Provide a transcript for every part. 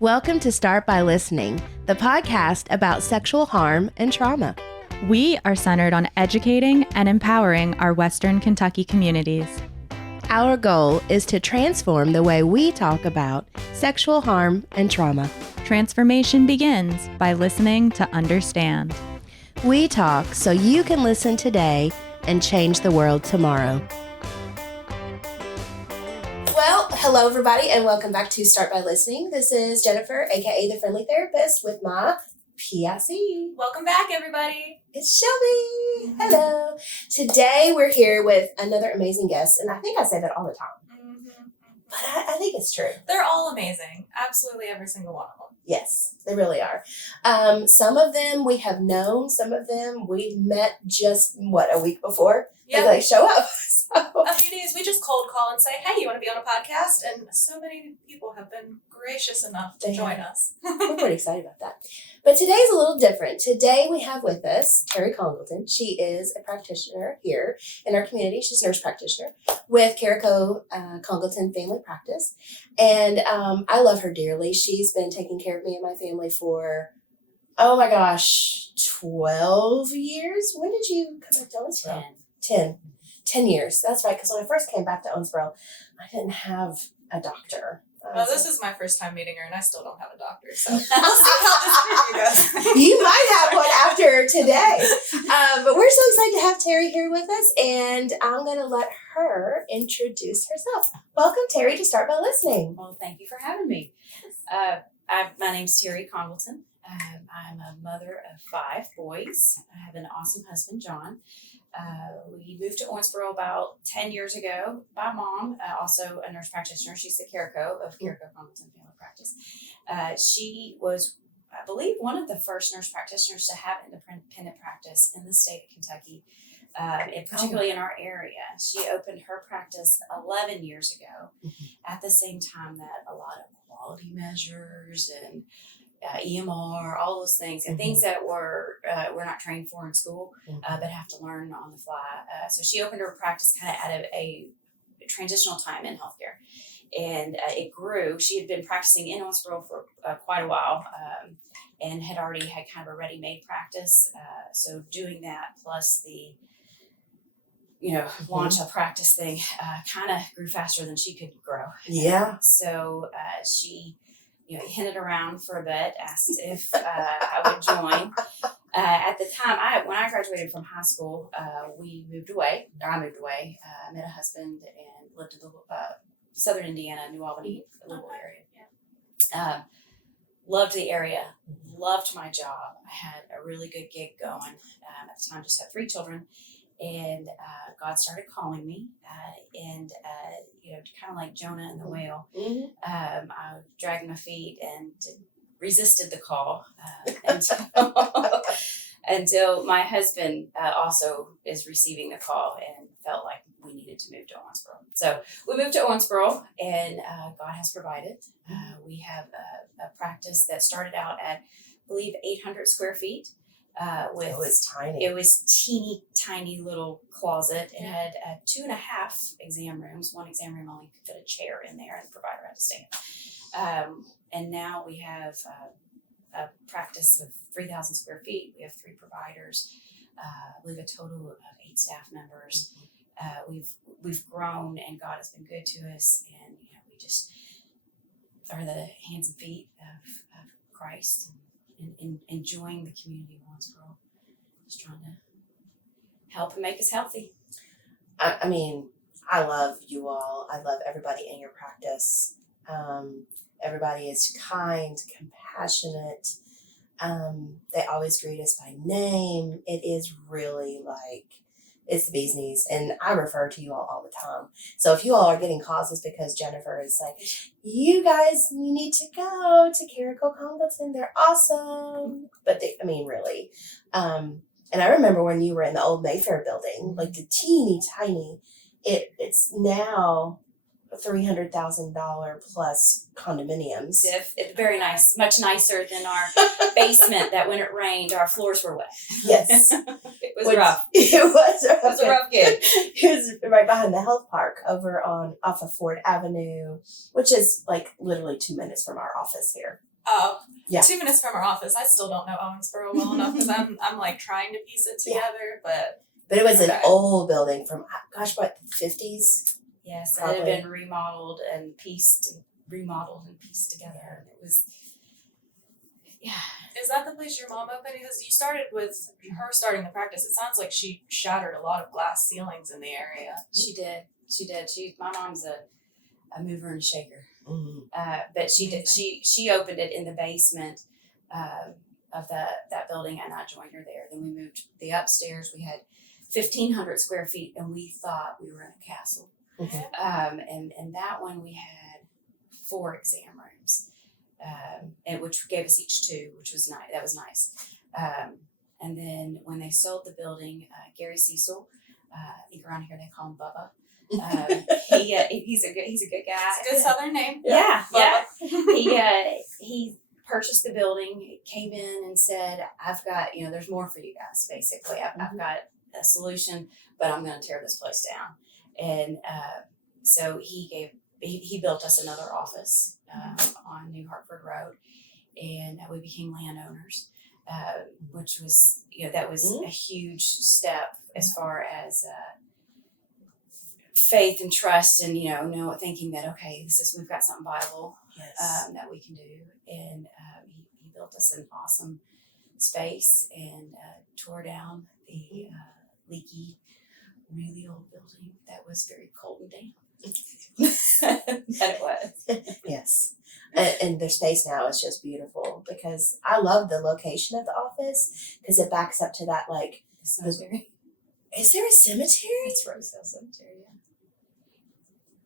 Welcome to Start By Listening, the podcast about sexual harm and trauma. We are centered on educating and empowering our Western Kentucky communities. Our goal is to transform the way we talk about sexual harm and trauma. Transformation begins by listening to understand. We talk so you can listen today and change the world tomorrow. Well, hello everybody, and welcome back to Start By Listening. This is Jennifer, aka the Friendly Therapist, with my PIC. Welcome back, everybody. It's Shelby. Hello. Today we're here with another amazing guest, and I think I say that all the time, but I think it's true. They're all amazing. Absolutely every single one of them. Yes, they really are. Some of them we have known. Some of them we've met just, a week before? Yeah. They show up. So. A few days, we just cold call and say, hey, you want to be on a podcast? And so many people have been gracious enough to join us. We're pretty excited about that. But today's a little different. Today we have with us Terri Congleton. She is a practitioner here in our community. She's a nurse practitioner with Carrico Congleton Family Practice. And I love her dearly. She's been taking care of me and my family for, 12 years. When did you come back to Owensboro? 10 years. That's right. Because when I first came back to Owensboro, I didn't have a doctor. Well, this is my first time meeting her, and I still don't have a doctor, so we'll see how this goes. You might have one after today. But we're so excited to have Terri here with us, and I'm going to let her introduce herself. Welcome, Terri, to Start By Listening. Well, thank you for having me. My name's Terri Congleton. I'm a mother of 5 boys. I have an awesome husband, John. We moved to Owensboro about 10 years ago. My mom, also a nurse practitioner, she's the Carrico of Carrico Congleton Family Practice. She was, I believe, one of the first nurse practitioners to have independent practice in the state of Kentucky, and particularly in our area. She opened her practice 11 years ago, at the same time that a lot of quality measures and EMR, all those things, and things that we're not trained for in school, but have to learn on the fly. So she opened her practice kind of at a transitional time in healthcare, and it grew. She had been practicing in Owensboro for quite a while, and had already had kind of a ready-made practice. So doing that plus the launch a practice thing kind of grew faster than she could grow. Yeah. So she hinted around for a bit, asked if I would join. At the time, when I graduated from high school, I moved away. I met a husband and lived in the southern Indiana, New Albany, Louisville area. Loved the area, loved my job. I had a really good gig going. At the time, just had 3 children. And God started calling me, and kind of like Jonah and the whale, I dragged my feet and resisted the call until my husband also is receiving the call and felt like we needed to move to Owensboro. So we moved to Owensboro, and God has provided. We have a practice that started out at, I believe, 800 square feet. It was tiny. It was teeny tiny little closet. It had 2.5 exam rooms. One exam room only could fit a chair in there, and the provider had to stand. And now we have a practice of 3,000 square feet. We have 3 providers. We have a total of 8 staff members. We've grown, and God has been good to us. And we just are the hands and feet of Christ. And enjoying the community of Owensboro, just trying to help and make us healthy. I mean, I love you all. I love everybody in your practice. Everybody is kind, compassionate. They always greet us by name. It is really it's the bee's knees, and I refer to you all the time. So if you all are getting calls, it's because Jennifer is like, you need to go to Carrico Congleton. They're awesome. But really. And I remember when you were in the old Mayfair building, like the teeny tiny, it's now $300,000 plus condominiums. It's very nice, much nicer than our basement that when it rained, our floors were wet. Yes. It was rough. It was rough. It was a rough gig. It was right behind the health park over off of Ford Avenue, which is like literally 2 minutes from our office here. Oh, Yeah. 2 minutes from our office. I still don't know Owensboro well enough because I'm like trying to piece it together, but But it was an Okay. old building from, gosh, what, the 50s? Yes, it Probably. had been remodeled and pieced together. And it was, yeah. is that the place your mom opened? Because you started with her starting the practice. It sounds like she shattered a lot of glass ceilings in the area. She did. My mom's a mover and a shaker. Mm-hmm. But she did. She opened it in the basement of that building, and I joined her there. Then we moved the upstairs. We had 1,500 square feet, and we thought we were in a castle. Mm-hmm. And that one we had 4 exam rooms, and which gave us each 2, which was nice. That was nice. And then when they sold the building, Gary Cecil, I think around here they call him Bubba. He's a good guy. It's a good Southern name. Yeah. Bubba. He purchased the building, came in and said, I've got, there's more for you guys, basically. I've got a solution, but I'm going to tear this place down. And so he built us another office on New Hartford Road, and we became landowners, which was, that was a huge step as far as faith and trust, and thinking that we've got something viable that we can do. And he built us an awesome space and tore down the leaky, really old building that was very cold and damp. That it was. Yes. And their space now is just beautiful because I love the location of the office because it backs up to that, like, The cemetery. Is there a cemetery? It's Rosehill Cemetery, yeah.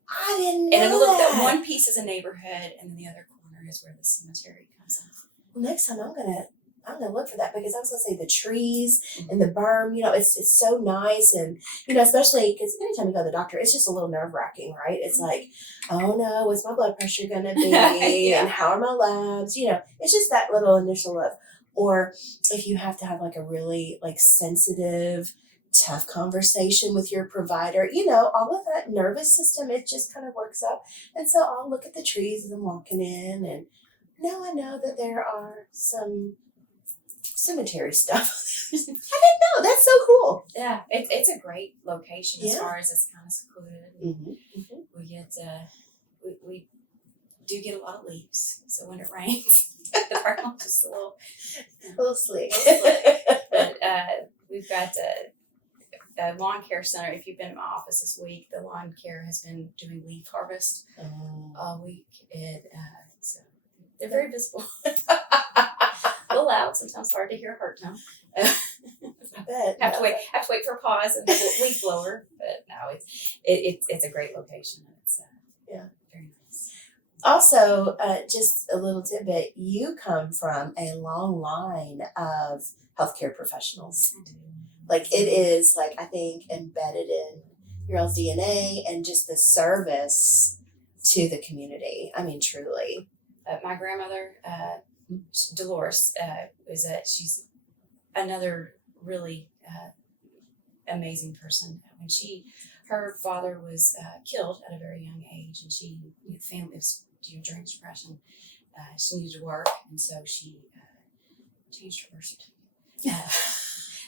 I didn't know And that. that one piece is a neighborhood, and then the other corner is where the cemetery comes in. Well, next time I'm gonna look for that because I was gonna say the trees and the berm. It's so nice, and especially because anytime you go to the doctor, it's just a little nerve wracking, right? It's like, oh no, what's my blood pressure gonna be, Yeah. and how are my labs? It's just that little initial of, or if you have to have like a really like sensitive, tough conversation with your provider, all of that nervous system, it just kind of works up. And so I'll look at the trees as I'm walking in, and now I know that there are some cemetery stuff. I didn't know. That's so cool. Yeah, it's a great location as Yeah. far as it's kind of secluded. We get we do get a lot of leaves, so when it rains, the parking lot's just a little slick. But we've got a lawn care center. If you've been in my office this week, the lawn care has been doing leaf harvest all week, and so they're very visible. A little loud, sometimes hard to hear hard tone. I bet. Have to wait for a pause and have a leaf blower. But no, it's a great location. It's very nice. Also, just a little tidbit, you come from a long line of healthcare professionals. I do. Like it is like, I think, embedded in your all's DNA and just the service to the community. I mean, truly. My grandmother, Dolores, she's another really amazing person. When her father was killed at a very young age, and family was during Depression. She needed to work, and so she changed her birth certificate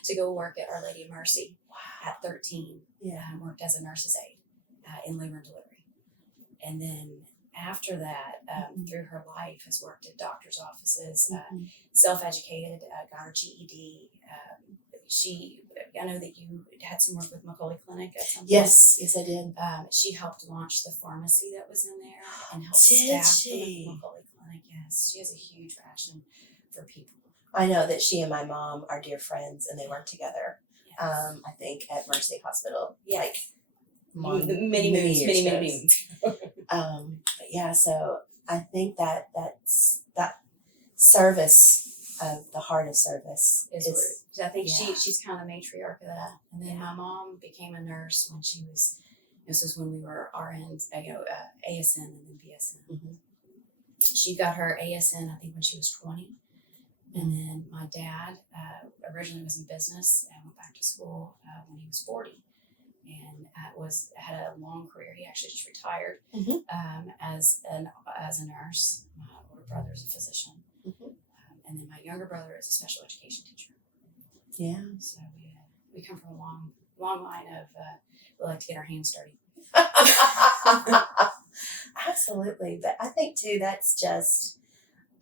to go work at Our Lady of Mercy at 13. Worked as a nurse's aide in labor and delivery, and then after that, through her life, has worked at doctor's offices, self-educated, got her GED. I know that you had some work with Macaulay Clinic at some point. Yes, I did. She helped launch the pharmacy that was in there and helped Did staff she? the Macaulay Clinic. Yes, she has a huge passion for people. I know that she and my mom are dear friends, and they work together. Yes. I think at Mercy Hospital. Yes. Like many years ago. moons. But yeah, so I think that service of the heart of service is. I think she's kind of matriarch of that. And then my mom became a nurse when she was. This was when we were RNs, ASN and then BSN. She got her ASN, I think, when she was 20. And then my dad originally was in business and went back to school when he was 40. And had a long career. He actually just retired as a nurse. My older brother's a physician, younger brother is a special education teacher. Yeah. So we come from a long line of we like to get our hands dirty. Absolutely. But I think too, that's just,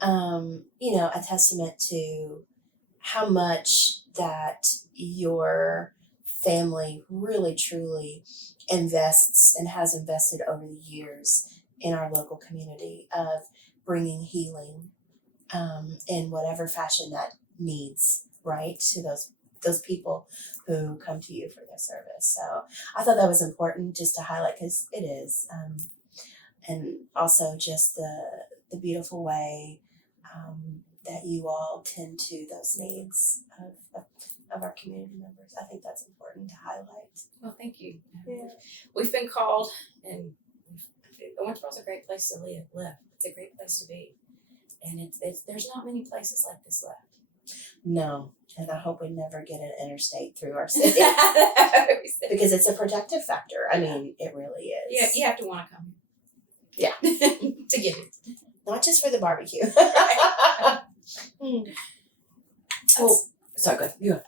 a testament to how much that your family really truly invests and has invested over the years in our local community of bringing healing in whatever fashion that needs, right, to those people who come to you for their service. So I thought that was important just to highlight, because it is, and also just the beautiful way that you all tend to those needs of our community members. I think that's important to highlight. Well, thank you. Yeah. We've been called, and Owensboro's a great place to live. It's a great place to be, and it's there's not many places like this left. No, and I hope we never get an interstate through our city because it's a protective factor. I mean, it really is. Yeah, you have to want to come. Yeah, to get it. Not just for the barbecue. Well, sorry, go ahead. You go.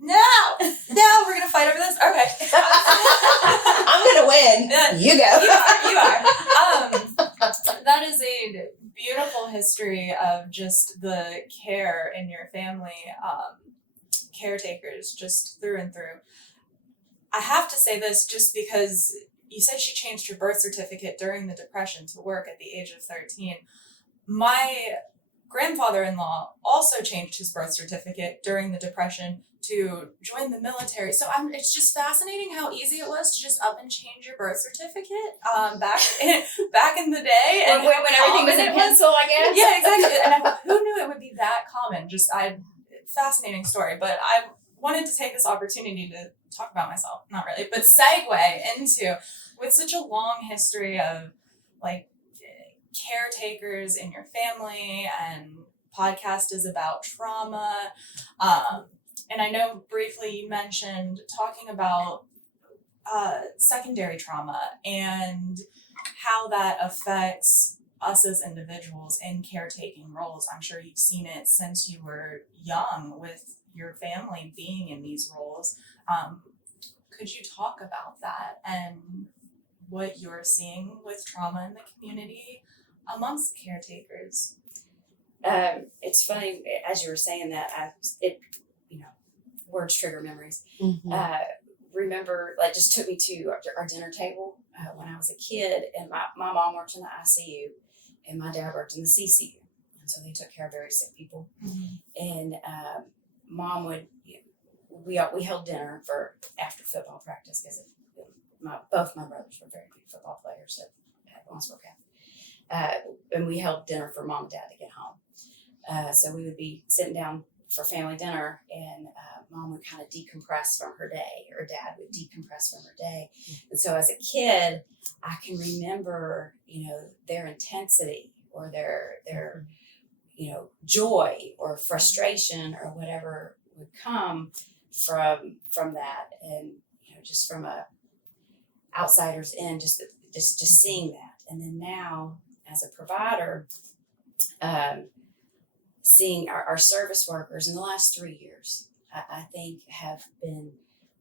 no, we're gonna fight over this. Okay, I'm gonna win. You go. You are. That is a beautiful history of just the care in your family, caretakers, just through and through. I have to say this just because you said she changed her birth certificate during the Depression to work at the age of 13. My grandfather-in-law also changed his birth certificate during the Depression to join the military. So it's just fascinating how easy it was to just up and change your birth certificate back in the day. And when everything was in pencil, I guess. Yeah, exactly. And who knew it would be that common? Fascinating story. But I wanted to take this opportunity to talk about myself, not really, but segue into, with such a long history of like caretakers in your family, and podcast is about trauma. And I know briefly you mentioned talking about secondary trauma and how that affects us as individuals in caretaking roles. I'm sure you've seen it since you were young with your family being in these roles. Could you talk about that and what you're seeing with trauma in the community amongst caretakers? It's funny, as you were saying that, words trigger memories. Mm-hmm. Remember, like, just took me to our dinner table when I was a kid, and my mom worked in the ICU, and my dad worked in the CCU, and so they took care of very sick people. Mm-hmm. And mom would, we held dinner for after football practice, because both my brothers were very good football players at Owensboro Catholic. And we held dinner for mom and dad to get home. So we would be sitting down for family dinner, and mom would kind of decompress from her day, or dad would decompress from her day. And so as a kid, I can remember, their intensity, or their joy or frustration or whatever would come from that. And, just from a outsider's end, just seeing that. And then now as a provider, seeing our service workers in the last 3 years, I think have been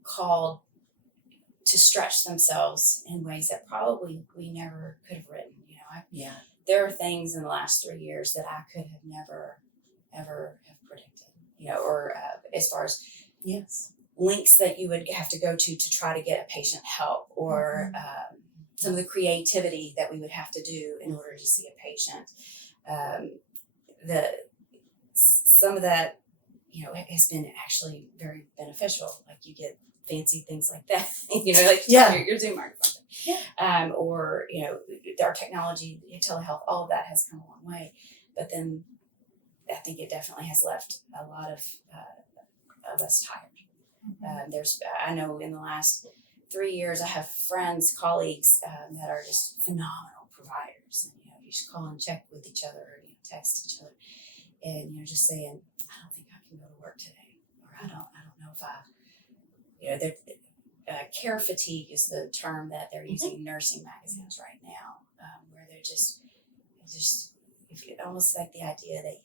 called to stretch themselves in ways that probably we never could have written. There are things in the last 3 years that I could have never, ever have predicted, or as far as links that you would have to go to try to get a patient help, or some of the creativity that we would have to do in order to see a patient. Some of that, has been actually very beneficial. Like, you get fancy things like that, your Zoom microphone. Yeah. Or, our technology, telehealth, all of that has come a long way. But then I think it definitely has left a lot of us tired. Mm-hmm. I know in the last 3 years, I have friends, colleagues that are just phenomenal providers. And, you just call and check with each other, or text each other, and just saying, I don't think I can go to work today, or I don't know if care fatigue is the term that they're using in nursing magazines right now, where they're just almost like the idea that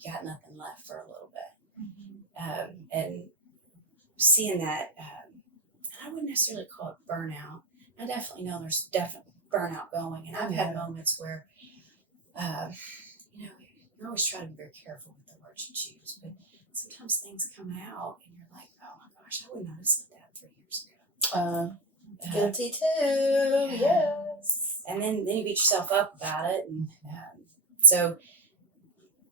you got nothing left for a little bit. And seeing that, I wouldn't necessarily call it burnout. I definitely know there's definitely burnout going, and I've had moments where, you always try to be very careful with the words you choose, but sometimes things come out and you're like, oh my gosh, I would not have said that 3 years ago. Guilty too. Yes. And then you beat yourself up about it. And so,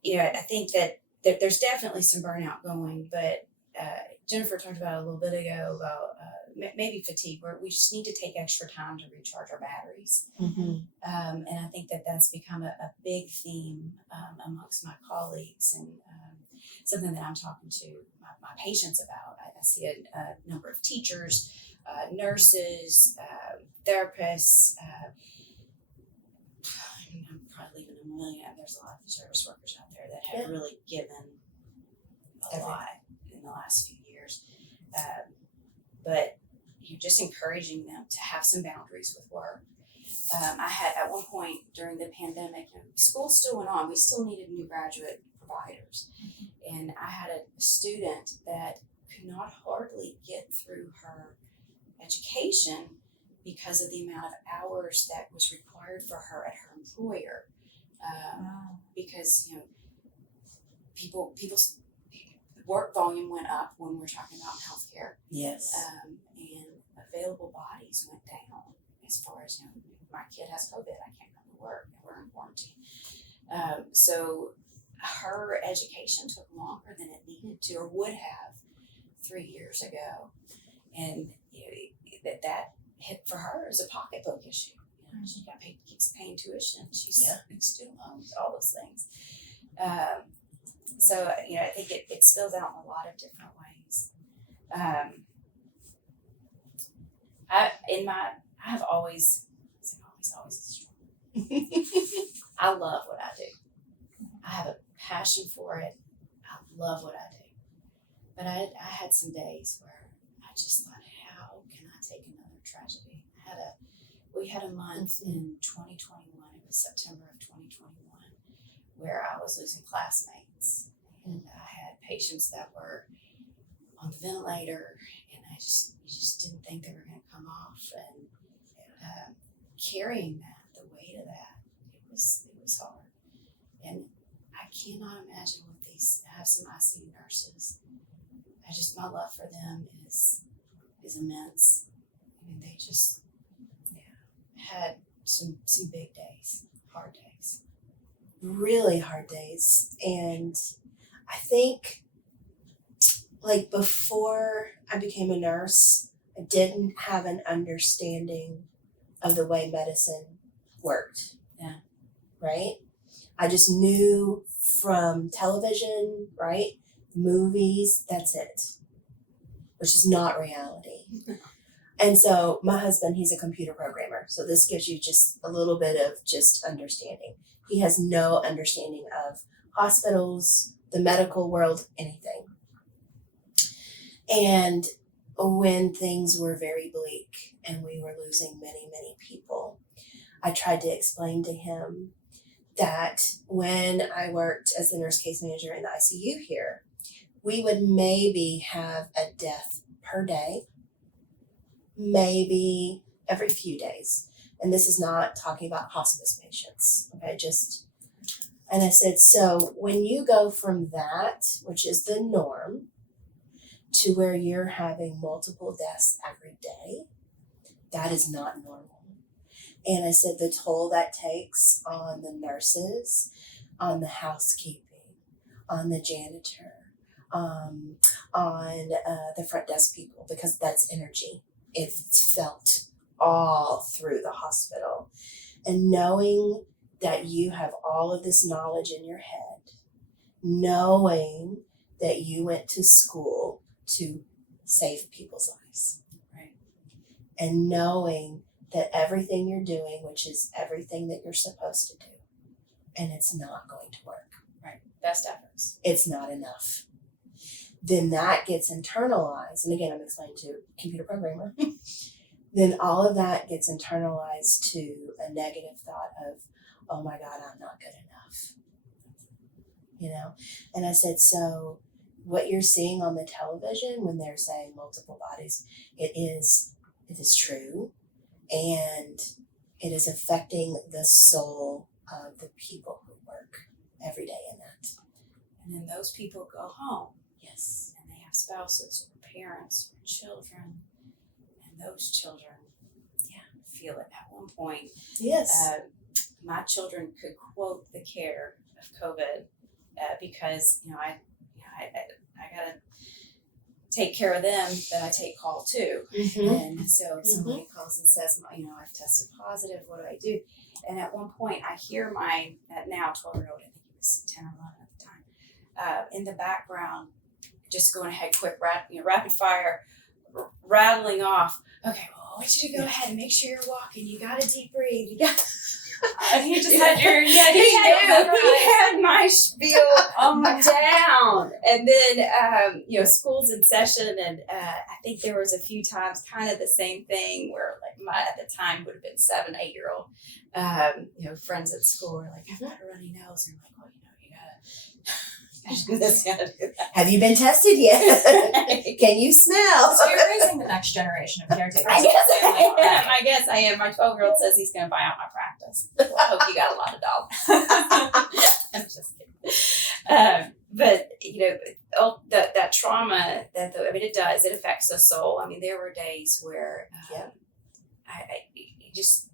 I think that there's definitely some burnout going, but Jennifer talked about it a little bit ago about maybe fatigue, where we just need to take extra time to recharge our batteries. And I think that that's become a big theme amongst my colleagues, and something that I'm talking to my patients about. I see a number of teachers, nurses, therapists. I'm probably leaving a million. There's a lot of service workers out there that have really given a lot in the last few years. But just encouraging them to have some boundaries with work. I had at one point during the pandemic, school still went on. We still needed new graduate providers. And I had a student that could not hardly get through her education because of the amount of hours that was required for her at her employer. Because, people's work volume went up when we're talking about healthcare. Yes. And available bodies went down as far as, my kid has COVID, I can't come to work, and we're in quarantine. So her education took longer than it needed to or would have 3 years ago. And that hit for her as a pocketbook issue. She keeps paying tuition, she's in student loans, all those things. So, I think it spills out in a lot of different ways. I have always strong. I love what I do. I have a passion for it. I love what I do. But I had some days where I just thought, how can I take another tragedy? We had a month in 2021, it was September of 2021, where I was losing classmates. And I had patients that were on the ventilator, and you just didn't think they were going to come off. And carrying that, the weight of that, it was hard. And I cannot imagine what I have some ICU nurses. My love for them is immense. They just had some big days, hard days. Really hard days. And I think, before I became a nurse, I didn't have an understanding of the way medicine worked. Yeah. Right? I just knew from television, right? Movies, that's it. Which is not reality. And so my husband, he's a computer programmer. So this gives you just a little bit of just understanding. He has no understanding of hospitals, the medical world, anything. And when things were very bleak and we were losing many, many people, I tried to explain to him that when I worked as the nurse case manager in the ICU here, we would maybe have a death per day, maybe every few days. And this is not talking about hospice patients, okay? And I said, so when you go from that, which is the norm, to where you're having multiple deaths every day, that is not normal. And I said, the toll that takes on the nurses, on the housekeeping, on the janitor, on the front desk people, because that's energy. It's felt all through the hospital. And knowing that you have all of this knowledge in your head, knowing that you went to school to save people's lives, right? And knowing that everything you're doing, which is everything that you're supposed to do, and it's not going to work. Right. Best efforts. It's not enough. Then that gets internalized. And again, I'm explaining to a computer programmer. Then all of that gets internalized to a negative thought of, oh my God, I'm not good enough. you know? And I said, so what you're seeing on the television when they're saying multiple bodies, it is true, and it is affecting the soul of the people who work every day in that. And then those people go home. Yes. And they have spouses or parents or children. And those children feel it at one point. Yes. My children could quote the care of COVID because, I got to take care of them, but I take call too. Mm-hmm. And so if somebody calls and says, I've tested positive, what do I do? And at one point I hear my now 12-year-old, I think he was 10 or 11 at the time, in the background, just going ahead quick, rapid fire, rattling off, okay, well, I want you to go ahead and make sure you're walking. You got to deep breathe. You got. And you just had your he had my spiel down, and then school's in session, and I think there was a few times kind of the same thing where at the time would have been 7-8-year-old friends at school were like, I've got a runny nose, and I'm like, well, you gotta do this, gotta do that. Have you been tested yet? Can you smell? So you're raising the next generation of caretakers. I guess I am. My 12-year-old says he's going to buy out my practice. Well, I hope you got a lot of dollars. I'm just kidding. But that trauma it affects the soul. I mean, there were days where you just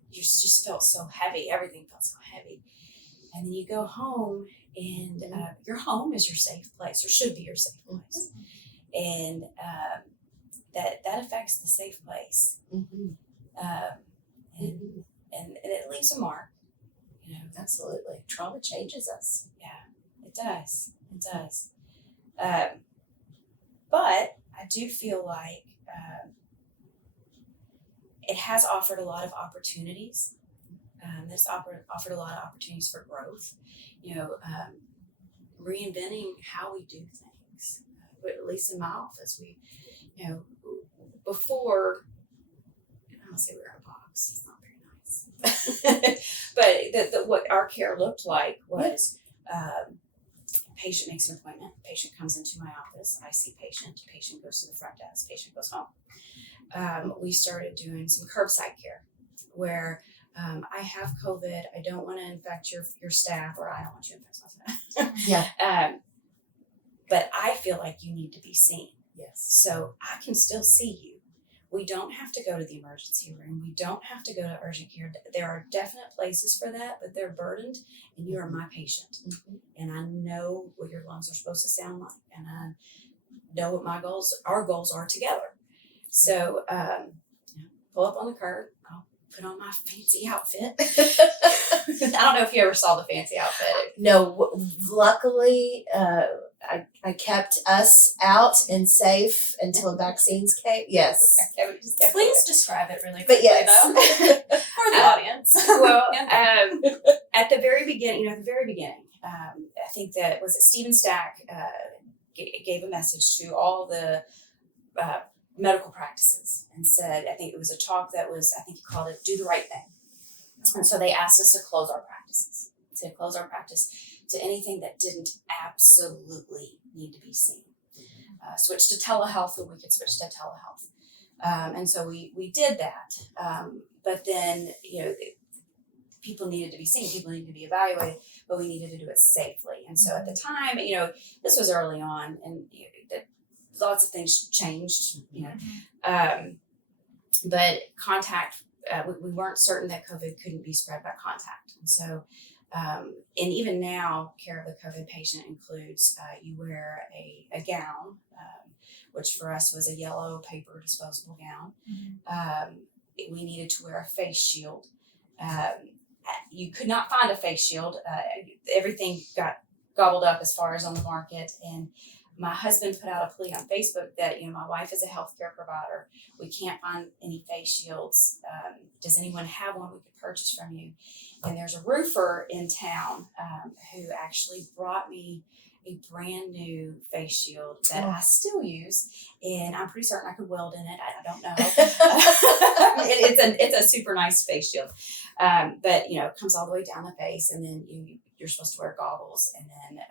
felt so heavy. Everything felt so heavy, and then you go home. And your home is your safe place, or should be your safe place, and that affects the safe place, and it leaves a mark. Absolutely, trauma changes us. Yeah, it does. It does. But I do feel like it has offered a lot of opportunities. This offered a lot of opportunities for growth, reinventing how we do things. But at least in my office, we, before, I don't say we're in a box, it's not very nice. But what our care looked like was patient makes an appointment, patient comes into my office, I see patient goes to the front desk, patient goes home. We started doing some curbside care where I have COVID. I don't want to infect your staff, or I don't want you to infect my staff. Yeah. But I feel like you need to be seen. Yes. So I can still see you. We don't have to go to the emergency room. We don't have to go to urgent care. There are definite places for that, but they're burdened, and you are my patient. Mm-hmm. And I know what your lungs are supposed to sound like, and I know what our goals are together. So pull up on the curb. I'll put on my fancy outfit. I don't know if you ever saw the fancy outfit. No, luckily, I kept us out and safe until vaccines came. Yes. Please describe it really But quickly, yes. though, for the audience. Well, at the very beginning, I think that was it Stephen Stack gave a message to all the medical practices and said, I think it was a talk that was, I think he called it "Do the Right Thing." And so they asked us to close our practices, to anything that didn't absolutely need to be seen. Switch to telehealth when we could switch to telehealth. And so we did that. But then, people needed to be seen, people needed to be evaluated, but we needed to do it safely. And so at the time, this was early on, and lots of things changed, but contact, we weren't certain that COVID couldn't be spread by contact. And so, and even now, care of the COVID patient includes you wear a gown, which for us was a yellow paper disposable gown. Mm-hmm. We needed to wear a face shield. You could not find a face shield. Everything got gobbled up as far as on the market. And my husband put out a plea on Facebook that, my wife is a healthcare provider. We can't find any face shields. Does anyone have one we could purchase from you? And there's a roofer in town who actually brought me a brand new face shield that I still use, and I'm pretty certain I could weld in it. I don't know. It's a super nice face shield, but it comes all the way down the face, and then you're supposed to wear goggles, and then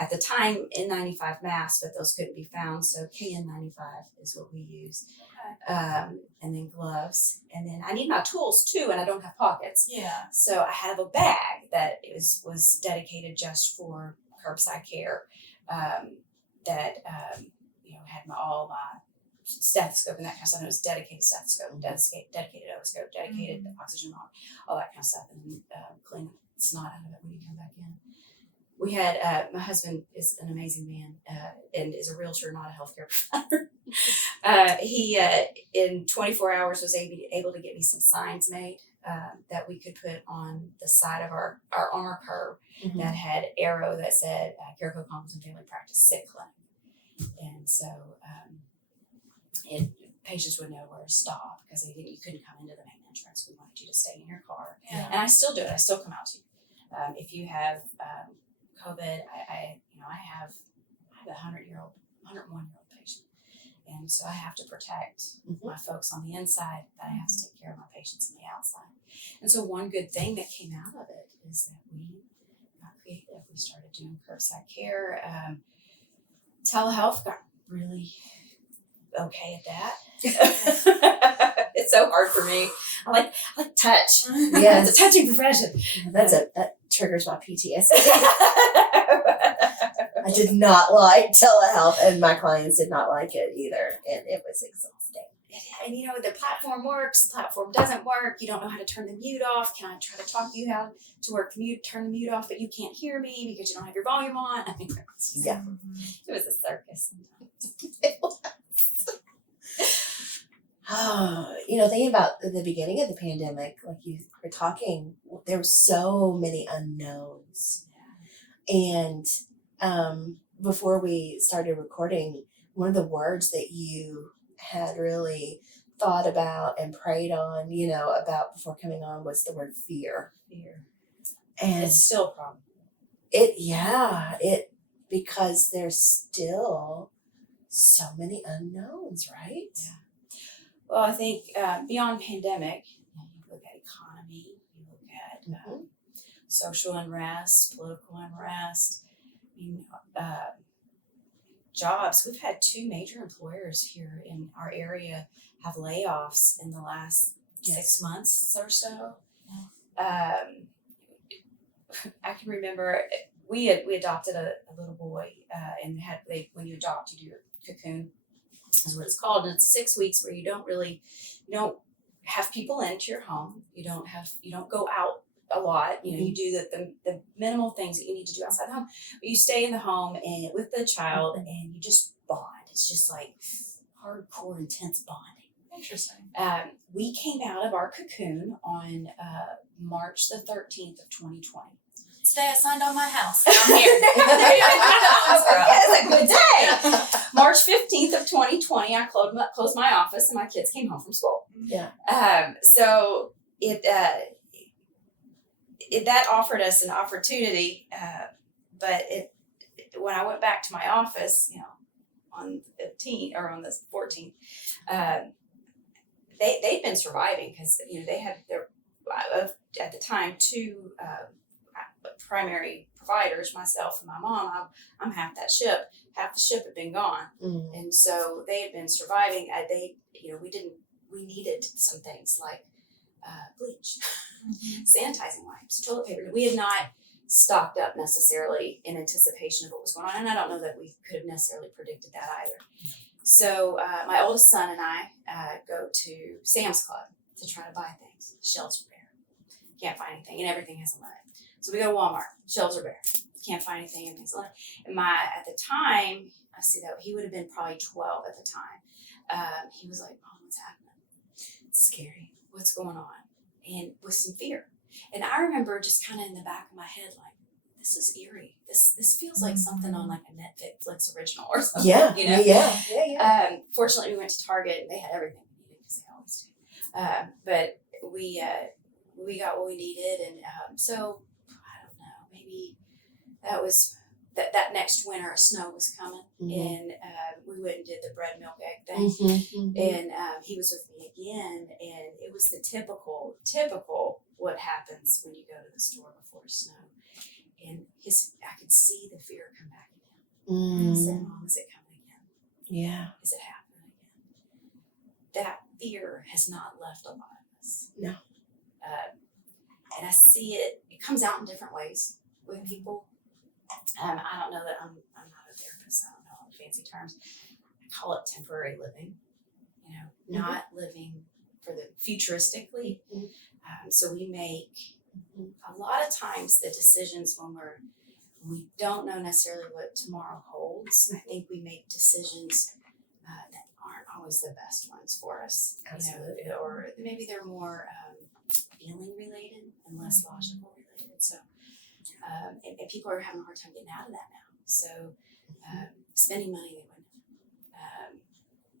at the time N95 masks, but those couldn't be found, so KN95 is what we use. And then gloves, and then I need my tools too, and I don't have pockets. Yeah. So I have a bag that was dedicated just for curbside care. That had all my stethoscope and that kind of stuff. And it was dedicated stethoscope, dedicated otoscope, dedicated oxygen monitor, all that kind of stuff, and then clean snot out of it when you come back in. We had my husband is an amazing man and is a realtor, not a healthcare provider. He in 24 hours was able to get me some signs made that we could put on the side of our armor curb that had arrow that said Carrico Congleton Family Practice Sick Clinic. And so patients would know where to stop because you couldn't come into the main entrance. We wanted you to stay in your car. Yeah. And I still do it. I still come out to you. If you have COVID, I have a 101-year-old patient. And so I have to protect my folks on the inside, but I have to take care of my patients on the outside. And so one good thing that came out of it is that we got creative. We started doing curbside care. Telehealth got really okay at that. It's so hard for me. I like touch. Yeah, It's a touching profession. that triggers my PTSD. I did not like telehealth, and my clients did not like it either, and it was exhausting. And the platform works, the platform doesn't work. You don't know how to turn the mute off. Can I try to talk you how to turn the mute off, but you can't hear me because you don't have your volume on? I mean, it was a circus sometimes. It was. Thinking about the beginning of the pandemic, like you were talking, there were so many unknowns. And before we started recording, one of the words that you had really thought about and prayed on, about before coming on was the word fear. And It's still a problem. because there's still so many unknowns, right? Yeah. Well, I think beyond pandemic, you look at economy, you look at social unrest, political unrest, jobs. We've had 2 major employers here in our area have layoffs in the last 6 months or so. I can remember we adopted a little boy, and when you adopt, you do a cocoon, is what it's called, and it's 6 weeks where you don't have people into your home. You don't go out a lot. You do the minimal things that you need to do outside the home, but you stay in the home and with the child, and you just bond. It's just like hardcore, intense bonding. Interesting. We came out of our cocoon on March the 13th of 2020. Today I signed on my house. I'm here. It's a good day. March 15th of 2020, I closed my office and my kids came home from school. Yeah. So that offered us an opportunity, but when I went back to my office, on the 15th or on the 14th, they'd been surviving because they had at the time 2 primary providers, myself and my mom. I'm half that ship. Half the ship had been gone, and so they had been surviving. We needed some things like bleach, sanitizing wipes, toilet paper. We had not stocked up necessarily in anticipation of what was going on, and I don't know that we could have necessarily predicted that either. So my oldest son and I go to Sam's Club to try to buy things. Shelves are bare. Can't find anything, and everything has a limit. So we go to Walmart. Shelves are bare. Can't find anything. Everything's a limit. And at the time, I see that he would have been probably 12 at the time. He was like, "Mom, what's happening? It's scary. What's going on?" And with some fear. And I remember just kind of in the back of my head, like, this is eerie. This feels like something on like a Netflix original or something. Yeah. Yeah. Fortunately, we went to Target and they had everything we needed because they always do. But we got what we needed, and so I don't know. Maybe that was that next winter. Snow was coming, and we went and did the bread, milk, egg thing. And he was with me again, and it was the typical what happens when you go to the store before snow. And I could see the fear come back again. And I said, Mom, is it coming again? Yeah. Is it happening again? That fear has not left a lot of us. No. And I see it comes out in different ways with people. I don't know that I'm not a therapist. I don't know all the fancy terms. I call it temporary living, not living for the futuristically. So we make a lot of times the decisions when we don't know necessarily what tomorrow holds. I think we make decisions that aren't always the best ones for us. Absolutely. Or maybe they're more feeling related and less logical related. So, and people are having a hard time getting out of that now. So, spending money they wouldn't.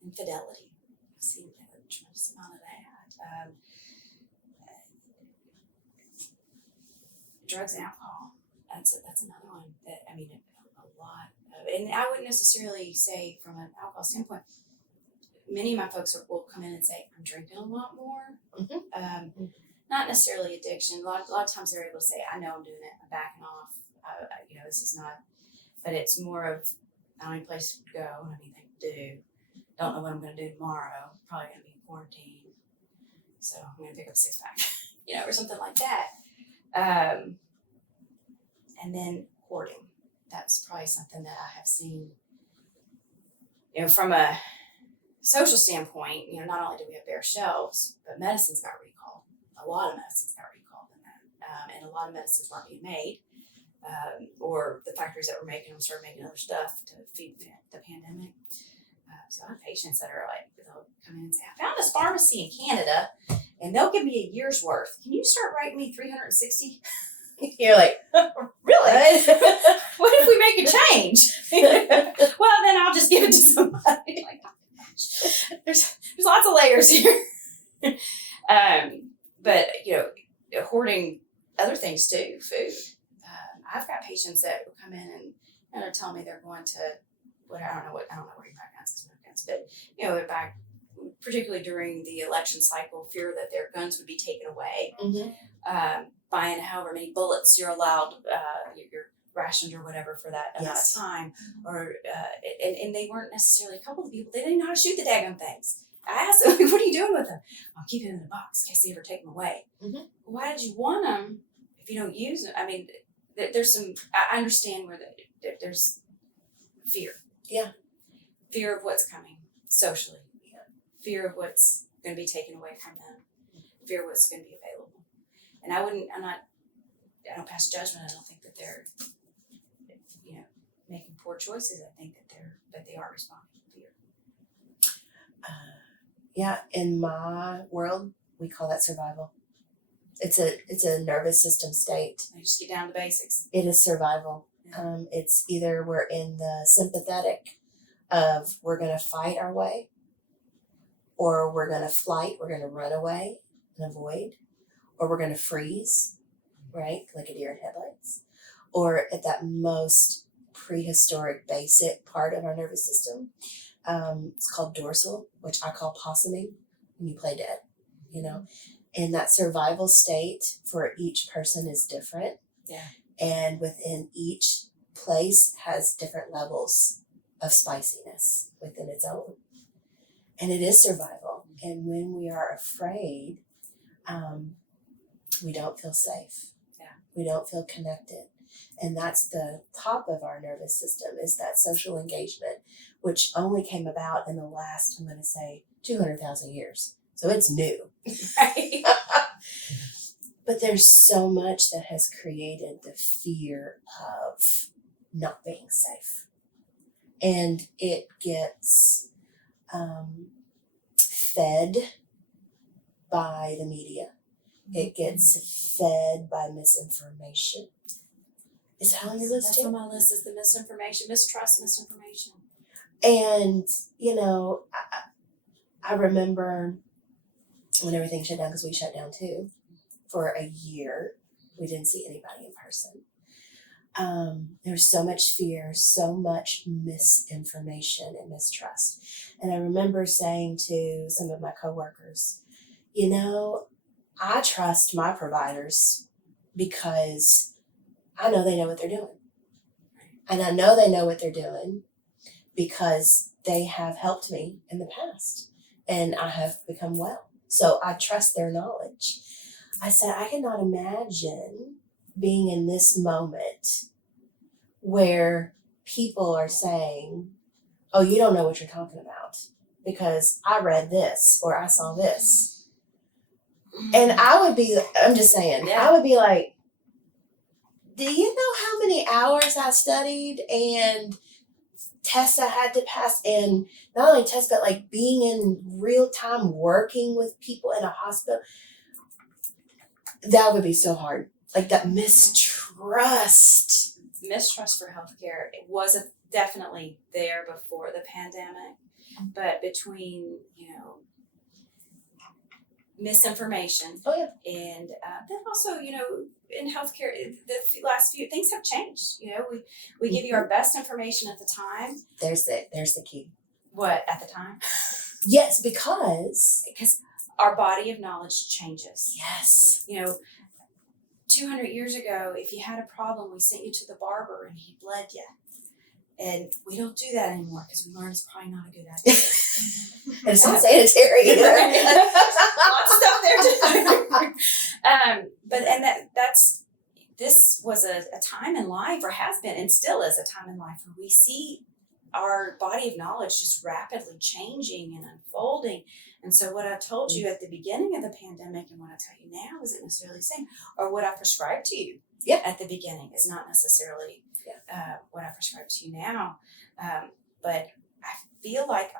Infidelity. I've seen a tremendous amount of that. Drugs and alcohol. That's another one that, a lot of, and I wouldn't necessarily say from an alcohol standpoint, many of my folks will come in and say, I'm drinking a lot more. Not necessarily addiction. A lot of times they're able to say, I know I'm doing it, I'm backing off. This is not, but it's more of, I don't have any place to go, I don't have anything to do. Don't know what I'm going to do tomorrow. Probably going to be in quarantine. So I'm going to pick up a 6-pack, or something like that. And then hoarding. That's probably something that I have seen, from a social standpoint, not only do we have bare shelves, but medicines got recalled. A lot of medicines got recalled in that. And a lot of medicines weren't being made. Or the factories that were making them started making other stuff to feed the pandemic. So I have patients that are like, they'll come in and say, I found this pharmacy in Canada and they'll give me a year's worth. Can you start writing me 360? You're like, really? What if we make a change? Well, then I'll just give it to somebody. Like, there's lots of layers here. But hoarding other things too, food. I've got patients that will come in and they're telling me they're going to, I don't know where you buy guns, but back particularly during the election cycle, fear that their guns would be taken away. Buying however many bullets you're allowed, you're rationed or whatever for that amount of time, or and they weren't necessarily, a couple of people, they didn't know how to shoot the daggone things. I asked them, what are you doing with them? I'll keep it in the box in case they ever take them away. Well, why did you want them if you don't use them? There's some, I understand where there's fear. Yeah. Fear of what's coming socially. Yeah. Fear of what's going to be taken away from them. Fear of what's going to be available. And I don't pass judgment. I don't think that they're, making poor choices. I think that they are responding to fear. In my world, we call that survival. It's a nervous system state. I just get down to basics. It is survival. Yeah. It's either we're in the sympathetic of we're going to fight our way, or we're going to flight, we're going to run away and avoid, or we're going to freeze, right? Like a deer in headlights. Or at that most prehistoric basic part of our nervous system, it's called dorsal, which I call possuming when you play dead, And that survival state for each person is different. Yeah. And within each place has different levels of spiciness within its own. And it is survival. And when we are afraid, we don't feel safe. Yeah. We don't feel connected. And that's the top of our nervous system, is that social engagement, which only came about in the last, I'm going to say, 200,000 years. So it's new. Right? But there's so much that has created the fear of not being safe. And it gets fed by the media. It gets fed by misinformation. Is that on your list too? That's on my list, is the misinformation, misinformation. And, I remember when everything shut down, because we shut down too, for a year. We didn't see anybody in person. There was so much fear, so much misinformation and mistrust. And I remember saying to some of my coworkers, I trust my providers because I know they know what they're doing. And I know they know what they're doing because they have helped me in the past and I have become well. So I trust their knowledge. I said, I cannot imagine being in this moment where people are saying, oh, you don't know what you're talking about because I read this or I saw this. And I'm just saying, I would be like, do you know how many hours I studied and tests I had to pass, and not only tests, but like being in real time working with people in a hospital? That would be so hard. Like that mistrust. Mistrust for healthcare, it wasn't definitely there before the pandemic, but between, misinformation. Oh, yeah. And then also, in healthcare, the last few things have changed. We give you our best information at the time. There's the key. What, at the time? Yes, because our body of knowledge changes. Yes. 200 years ago, if you had a problem, we sent you to the barber and he bled you. And we don't do that anymore because we learned it's probably not a good idea. And it's not sanitary either. Lots of stuff there. This was a time in life, or has been, and still is a time in life, where we see our body of knowledge just rapidly changing and unfolding. And so what I told you at the beginning of the pandemic and what I tell you now isn't necessarily the same, or what I prescribed to you at the beginning is not necessarily what I prescribe to you now. But I feel like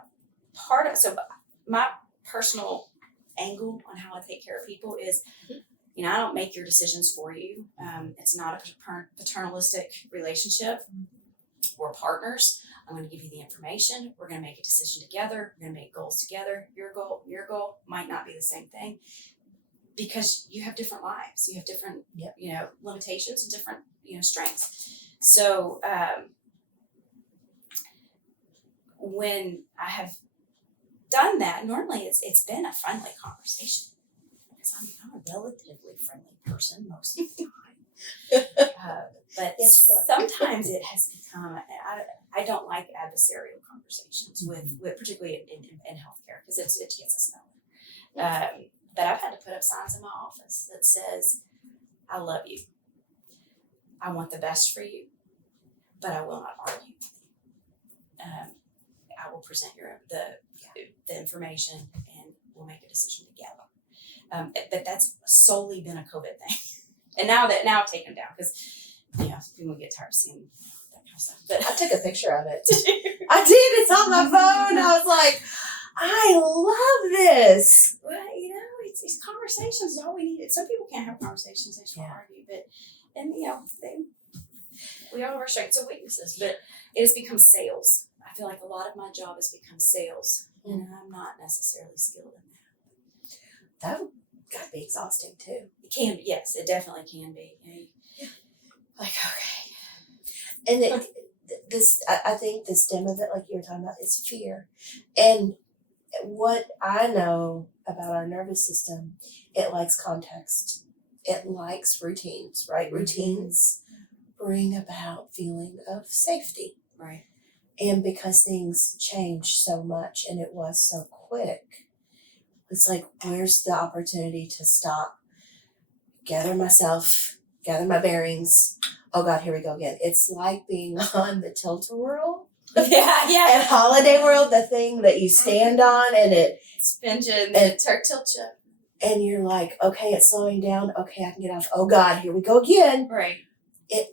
so my personal angle on how I take care of people is, I don't make your decisions for you. It's not a paternalistic relationship. We're partners. I'm going to give you the information. We're going to make a decision together. We're going to make goals together. Your goal might not be the same thing because you have different lives. You have different, limitations and different, strengths. So when I have done that, normally it's been a friendly conversation because I'm a relatively friendly person most of the time. But sometimes it has become, I don't like adversarial conversations with particularly in healthcare because it gets us nowhere. But I've had to put up signs in my office that says, I love you. I want the best for you, but I will not argue with you. I will present the information and we'll make a decision together. But that's solely been a COVID thing. And now I've taken it down because, people get tired of seeing that kind of stuff. But I took a picture of it. I did. It's on my phone. I was like, I love this. Well, it's these conversations are all we need. Some people can't have conversations; they just want to argue. We all have our strengths and weaknesses, but it has become sales. I feel like a lot of my job has become sales, and I'm not necessarily skilled in that. That got to be exhausting too. It can, yes, it definitely can be. Like, okay. And I think the stem of it, like you were talking about, is fear. And what I know about our nervous system, it likes context. It likes routines, right? Mm-hmm. Routines bring about feeling of safety. Right. And because things change so much and it was so quick, it's like, where's the opportunity to stop, gather myself, gather my bearings? Oh God, here we go again. It's like being on the tilt-a-whirl. Yeah. At Holiday World, the thing that you stand on and it spins you and it tilts you. And you're like, okay, it's slowing down. Okay, I can get off. Oh God, here we go again. Right.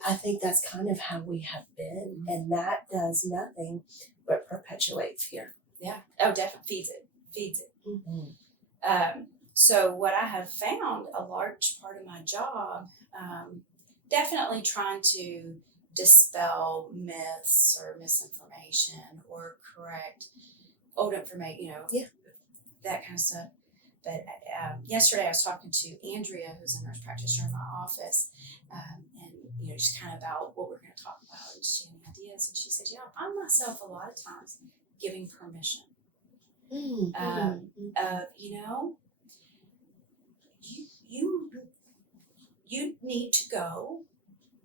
I think that's kind of how we have been. And that does nothing but perpetuate fear. Yeah. Oh, definitely feeds it. Mm-hmm. So what I have found, a large part of my job, definitely trying to dispel myths or misinformation or correct old information, that kind of stuff. But yesterday I was talking to Andrea, who's a nurse practitioner in my office, and just kind of about what we're going to talk about and just any ideas. And she said, I find myself a lot of times giving permission. You need to go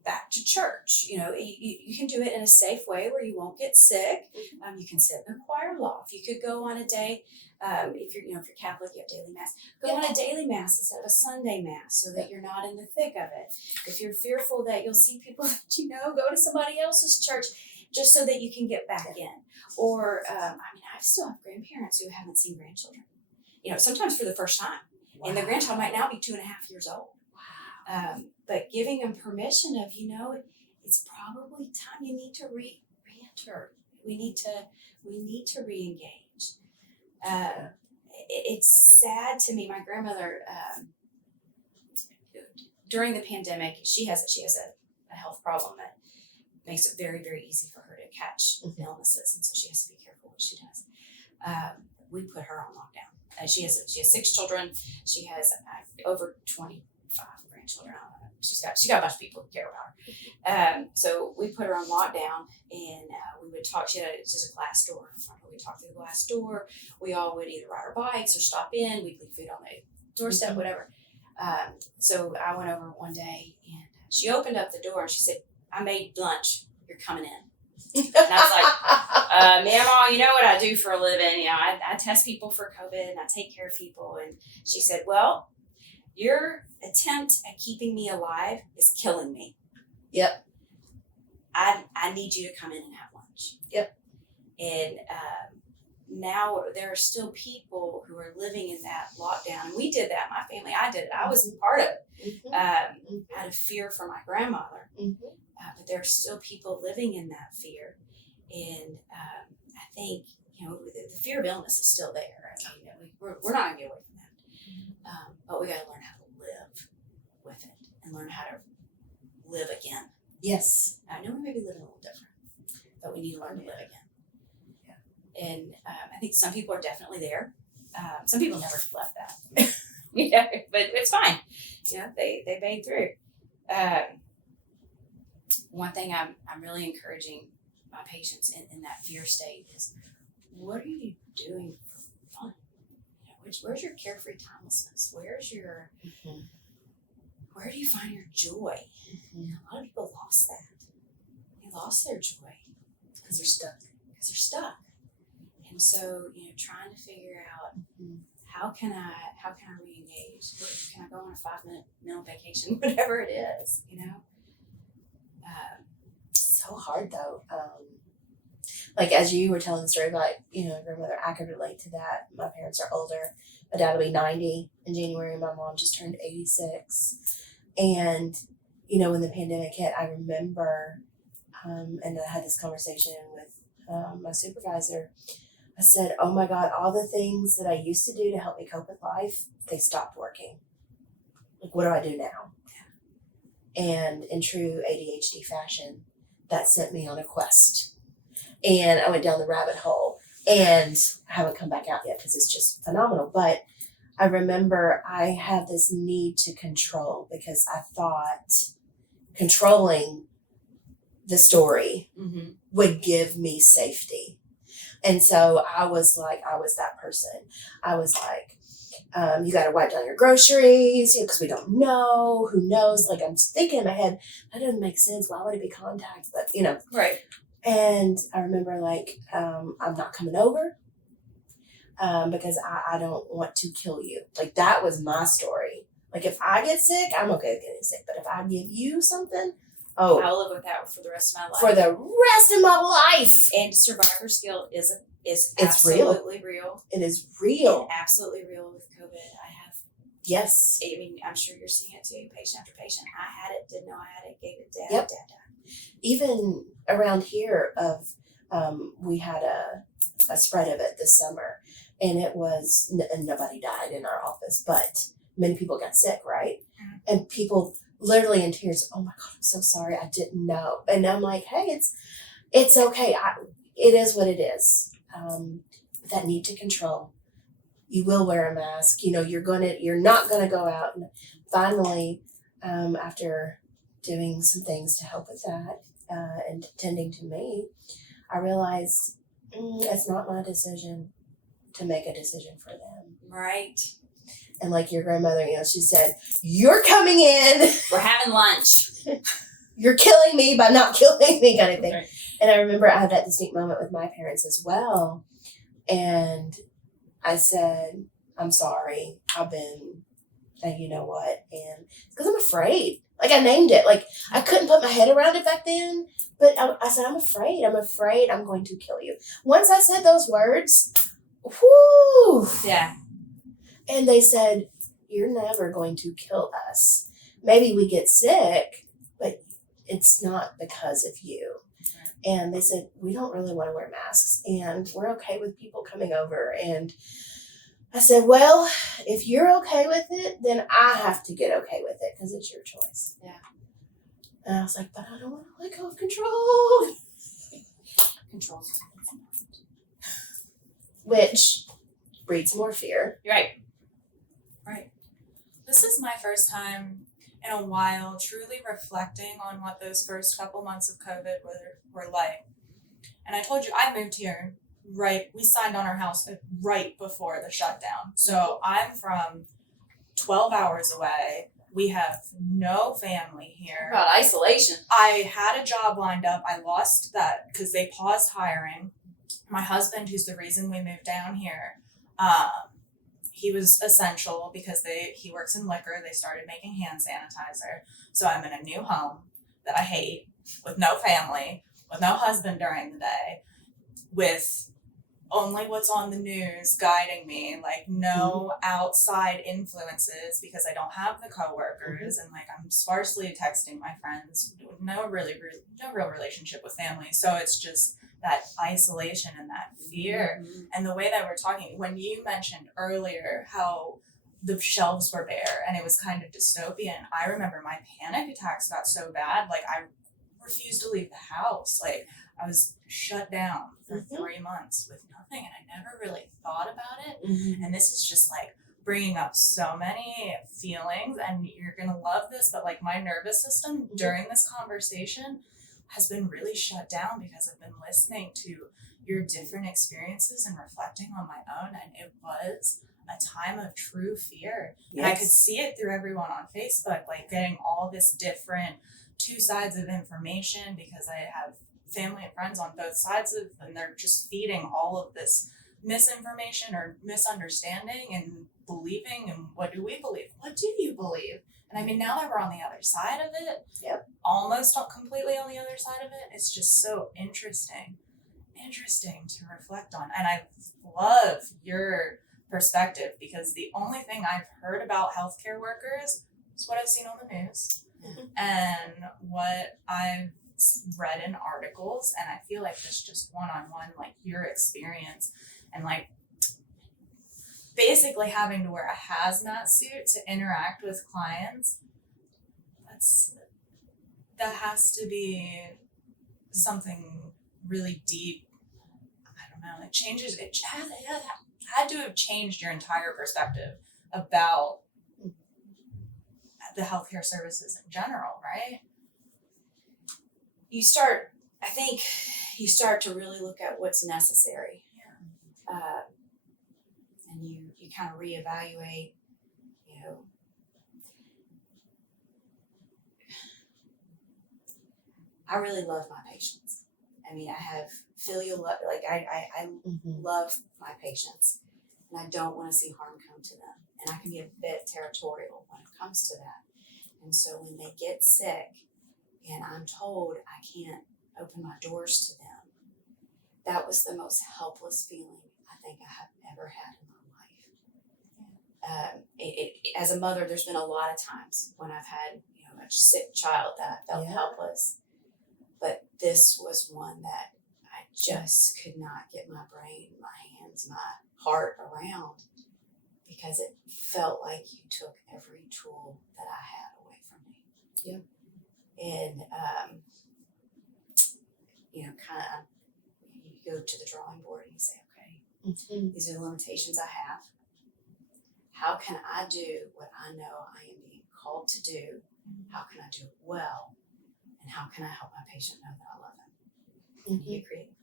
back to church. You know, you can do it in a safe way where you won't get sick. You can sit in a choir loft. You could go on a day, if you're Catholic, you have daily mass. Go on a daily mass instead of a Sunday mass, so that you're not in the thick of it. If you're fearful that you'll see people that you know, go to somebody else's church just so that you can get back in. Or, I still have grandparents who haven't seen grandchildren. You know, sometimes for the first time. Wow. And the grandchild might now be 2.5 years old. But giving them permission of, it's probably time you need to re-enter. We need to re-engage. It's sad to me. My grandmother, during the pandemic, she has a health problem that makes it very, very easy for her to catch illnesses, and so she has to be careful what she does. We put her on lockdown. She has 6 children. She has over 25 grandchildren. I don't know. She's got a bunch of people who care about her. So we put her on lockdown, and we would talk. She had just a glass door in front of her. We'd talk through the glass door. We all would either ride our bikes or stop in. We'd leave food on the doorstep, whatever. So I went over one day, and she opened up the door, and she said, "I made lunch. You're coming in." And I was like, "Mama, you know what I do for a living? You know, I test people for COVID, and I take care of people." And she said, "Well, your attempt at keeping me alive is killing me. Yep. I need you to come in and have lunch." Yep. And now there are still people who are living in that lockdown. And we did that. My family, I did it. I was part of it. Out of fear for my grandmother. But there are still people living in that fear. And I think, the fear of illness is still there. I mean, we're not going to get away from that. But we got to learn how to live with it and learn how to live again. Yes. I know we may be living a little different, but we need to learn to live again. Yeah. And I think some people are definitely there. Some people never left that. But it's fine. They made through. One thing I'm really encouraging my patients in that fear state is, what are you doing for fun? Where's your carefree timelessness? Where's your where do you find your joy? A lot of people lost that. They lost their joy Because they're stuck. And so, trying to figure out how can I re-engage? Can I go on a 5-minute mental vacation? Whatever it is, So hard though. Like as you were telling the story about, grandmother, I could relate to that. My parents are older. My dad will be 90 in January. My mom just turned 86. And, when the pandemic hit, I remember, and I had this conversation with my supervisor. I said, "Oh my God, all the things that I used to do to help me cope with life, they stopped working. Like, what do I do now?" And in true ADHD fashion, that sent me on a quest. And I went down the rabbit hole, and I haven't come back out yet because it's just phenomenal. But I remember I had this need to control because I thought controlling the story would give me safety. And so I was that person. I was like, you got to write down your groceries, because we don't know, who knows? Like I'm thinking in my head, that doesn't make sense. Why would it be contact? But, Right. And I remember I'm not coming over because I don't want to kill you. Like that was my story. Like if I get sick, I'm okay with getting sick. But if I give you something, I'll live with that for the rest of my life. For the rest of my life. And survivor's guilt is it's absolutely real. It is real. And absolutely real with COVID. I have. Yes. I mean, I'm sure you're seeing it too, patient after patient. I had it, didn't know I had it, gave it, dad, Yep. dad died. Even around here we had a spread of it this summer, and it was, and nobody died in our office, but many people got sick, right? And people literally in tears, "Oh my God, I'm so sorry, I didn't know." And I'm like, hey, it's okay. It is what it is. That need to control. You will wear a mask. You're not gonna go out. And finally, after doing some things to help with that and tending to me, I realized it's not my decision to make a decision for them. Right. And like your grandmother, she said, "You're coming in. We're having lunch." you're killing me by not killing me kind of thing. Right. And I remember I had that distinct moment with my parents as well. And I said, I'm sorry. I've been, and you know what? And because I'm afraid. Like, I named it. Like, I couldn't put my head around it back then. But I said, I'm afraid. I'm going to kill you. Once I said those words, whoo. Yeah. And they said, you're never going to kill us. Maybe we get sick, but it's not because of you. And they said, we don't really want to wear masks, and we're okay with people coming over. And I said, well, if you're okay with it, then I have to get okay with it because it's your choice. Yeah. And I was like, but I don't want to let go of control. Control. Which breeds more fear. You're right. Right. This is my first time in a while truly reflecting on what those first couple months of COVID were like. And I told you, I moved here we signed on our house right before the shutdown. So I'm from 12 hours away. We have no family here. About isolation. I had a job lined up. I lost that because they paused hiring. My husband, who's the reason we moved down here, he was essential because he works in liquor. They started making hand sanitizer. So I'm in a new home that I hate, with no family, with no husband during the day, with only what's on the news guiding me, like no outside influences because I don't have the coworkers, and like I'm sparsely texting my friends, no real relationship with family. So it's just that isolation and that fear. And the way that we're talking, when you mentioned earlier how the shelves were bare and it was kind of dystopian, I remember my panic attacks got so bad, like I refused to leave the house. Like I was shut down for 3 months with nothing, and I never really thought about it. And this is just like bringing up so many feelings, and you're gonna love this, but like my nervous system during this conversation has been really shut down because I've been listening to your different experiences and reflecting on my own, and it was a time of true fear. Yes. And I could see it through everyone on Facebook, like getting all this different two sides of information because I have family and friends on both sides of, and they're just feeding all of this misinformation or misunderstanding and believing. And what do we believe? What do you believe? And I mean, now that we're on the other side of it, almost completely on the other side of it, it's just so interesting to reflect on. And I love your perspective because the only thing I've heard about healthcare workers is what I've seen on the news and what I've read in articles. And I feel like this just one-on-one, like your experience and like basically having to wear a hazmat suit to interact with clients, that has to be something really deep. I don't know, it changes, it had to have changed your entire perspective about the healthcare services in general, right? I think you start to really look at what's necessary. And you kind of reevaluate, I really love my patients. I mean, I have filial love, like I love my patients, and I don't want to see harm come to them. And I can be a bit territorial when it comes to that. And so when they get sick and I'm told I can't open my doors to them, that was the most helpless feeling I think I have ever had in my life. As a mother, there's been a lot of times when I've had a sick child that I felt helpless. But this was one that I just could not get my brain, my hands, my heart around, because it felt like you took every tool that I had away from me. Yeah. And, kind of, you go to the drawing board and you say, okay, these are the limitations I have. How can I do what I know I am being called to do? How can I do it well? And how can I help my patient know that I love them? And you get creative.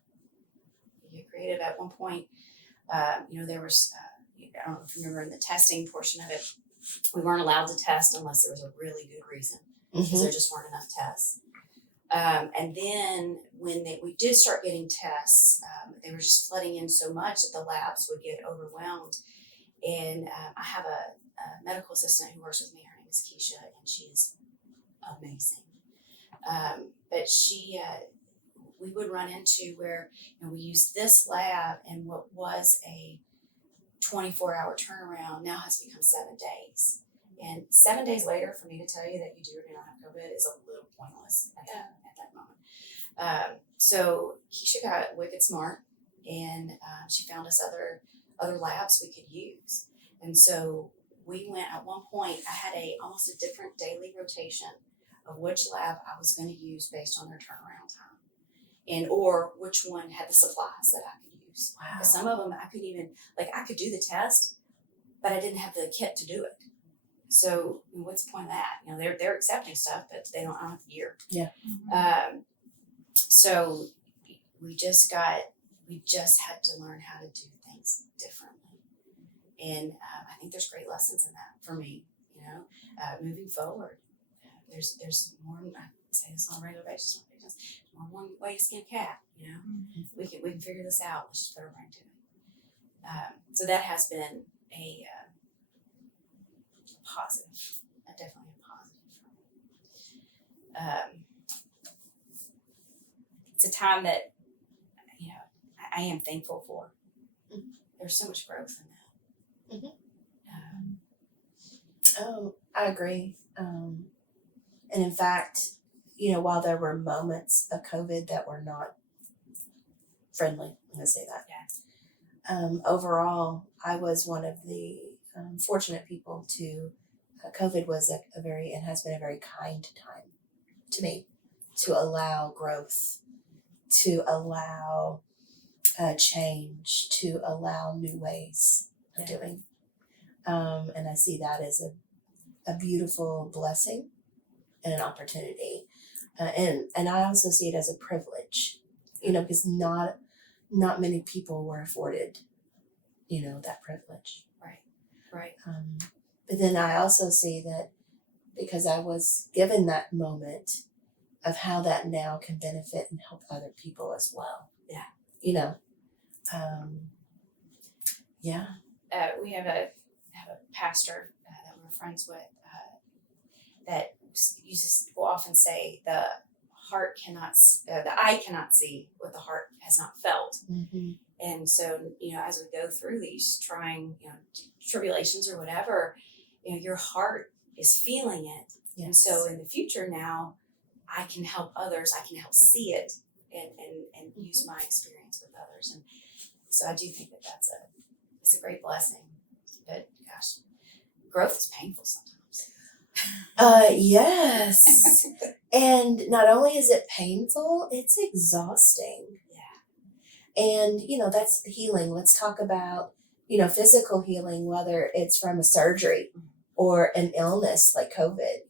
You get creative. At one point, there was, I don't know if you remember in the testing portion of it, we weren't allowed to test unless there was a really good reason, because there just weren't enough tests. And then when we did start getting tests, they were just flooding in so much that the labs would get overwhelmed. And I have a medical assistant who works with me. Her name is Keisha, and she is amazing. But we would run into where we used this lab, and what was a 24-hour turnaround now has become 7 days. And 7 days later, for me to tell you that you do or do not have COVID is a little pointless at that moment. So Keisha got wicked smart, and she found us other labs we could use. And so we went, at one point, I had almost a different daily rotation of which lab I was going to use based on their turnaround time, or which one had the supplies that I could use. Wow. Because some of them I could do the test, but I didn't have the kit to do it. So what's the point of that? They're accepting stuff, but I don't have the gear. Yeah. So we just had to learn how to do things differently. And I think there's great lessons in that for me, moving forward. There's more, I say this on a regular basis, more one way to skin a cat, we can figure this out. Let's just put our brain to it. So that has been a positive, definitely a positive for me. It's a time that, I am thankful for. Mm-hmm. There's so much growth in that. Mm-hmm. I agree. And in fact, while there were moments of COVID that were not friendly, I'm going to say that. Yeah. Overall, I was one of the fortunate people to, COVID was and has been a very kind time to me, to allow growth, to allow change, to allow new ways of doing. And I see that as a beautiful blessing and an opportunity. And I also see it as a privilege, because not many people were afforded, that privilege. Right. But then I also see that because I was given that moment of how that now can benefit and help other people as well. Yeah. Yeah. We have a pastor that we're friends with that will often say the eye cannot see what the heart has not felt. Mm-hmm. And so, as we go through these trying, tribulations or whatever, your heart is feeling it. Yes. And so in the future now, I can help others. I can help see it and mm-hmm. use my experience with others. And so I do think it's a great blessing. But gosh, growth is painful sometimes. Yes. And not only is it painful, it's exhausting. Yeah. And, that's healing. Let's talk about, physical healing, whether it's from a surgery or an illness like COVID,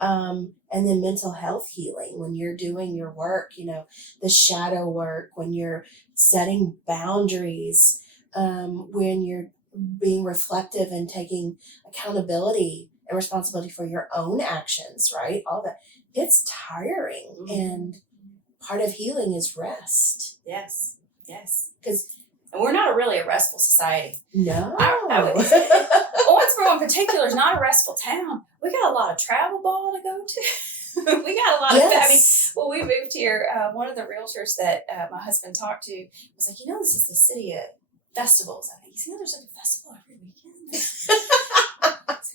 and then mental health healing when you're doing your work, the shadow work, when you're setting boundaries, when you're being reflective and taking accountability and responsibility for your own actions, right? All that. It's tiring. Mm-hmm. And part of healing is rest. Yes. Because we're not really a restful society. No. Owensboro in particular is not a restful town. We got a lot of travel ball to go to. We got a lot yes. when we moved here, one of the realtors that my husband talked to was like, this is the city of festivals. I think, there's like a festival every weekend.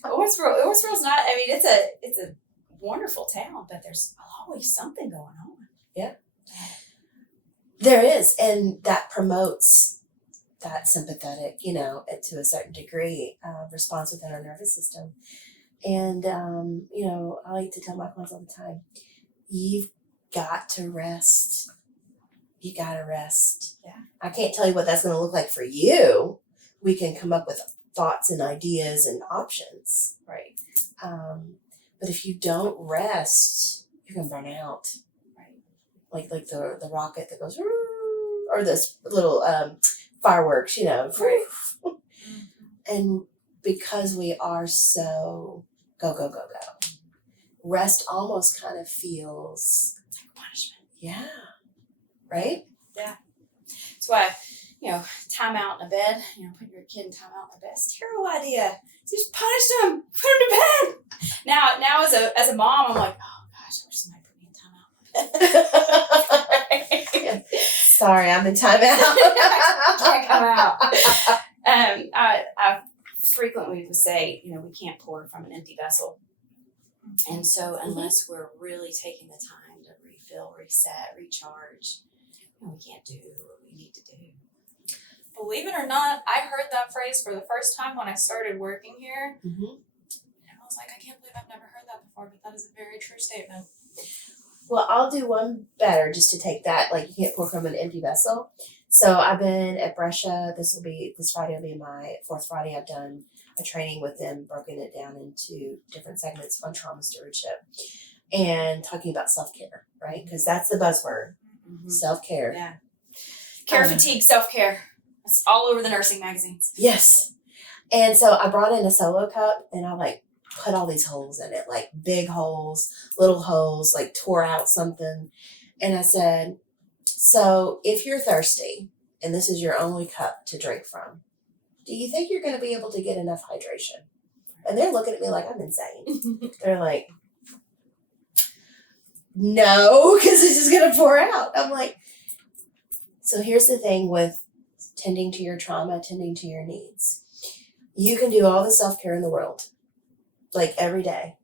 Owensboro's not, it's a wonderful town, but there's always something going on. Yeah. There is, and that promotes that sympathetic, to a certain degree, response within our nervous system. And, I like to tell my clients all the time, you've got to rest. You got to rest. Yeah. I can't tell you what that's going to look like for you. We can come up with thoughts and ideas and options. Right. But if you don't rest, you're going to burn out. Right. Like the rocket that goes, or this little fireworks, Right. And because we are so go, rest almost kind of feels Yeah. Right? That's why, time out in a bed, putting your kid in time out in a bed, it's a terrible idea. Just punish them, put them to bed. Now as a mom, I'm like, oh gosh, I wish somebody put me in time out in my bed. Sorry, I'm in timeout. Can't come out. I frequently would say, we can't pour from an empty vessel. And so unless we're really taking the time to refill, reset, recharge, we can't do what we need to do. Believe it or not, I heard that phrase for the first time when I started working here. Mm-hmm. And I was like, I can't believe I've never heard that before, but that is a very true statement. Well, I'll do one better just to take that, like you can't pour from an empty vessel. So I've been at Brescia. This Friday will be my 4th Friday. I've done a training with them, broken it down into different segments on trauma stewardship and talking about self-care, right? Because that's the buzzword, self-care. Yeah. Care fatigue, self-care. It's all over the nursing magazines. Yes. And so I brought in a solo cup and I put all these holes in it, like big holes, little holes, like tore out something. And I said, so if you're thirsty and this is your only cup to drink from, do you think you're going to be able to get enough hydration? And they're looking at me like I'm insane. They're like, no, because it's just going to pour out. I'm like, so here's the thing with tending to your trauma, tending to your needs. You can do all the self-care in the world, like every day.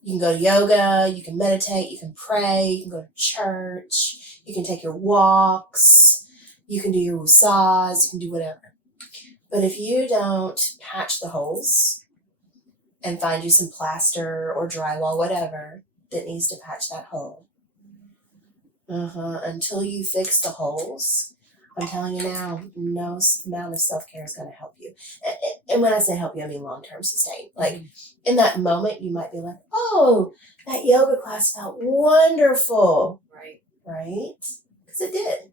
You can go to yoga, you can meditate, you can pray, you can go to church, you can take your walks, you can do your wusa's, you can do whatever. But if you don't patch the holes and find you some plaster or drywall, whatever, that needs to patch that hole, until you fix the holes, I'm telling you now, no amount of self-care is going to help you. And when I say help you, I mean long-term sustain. Like in that moment, you might be like, oh, that yoga class felt wonderful. Right? Because it did.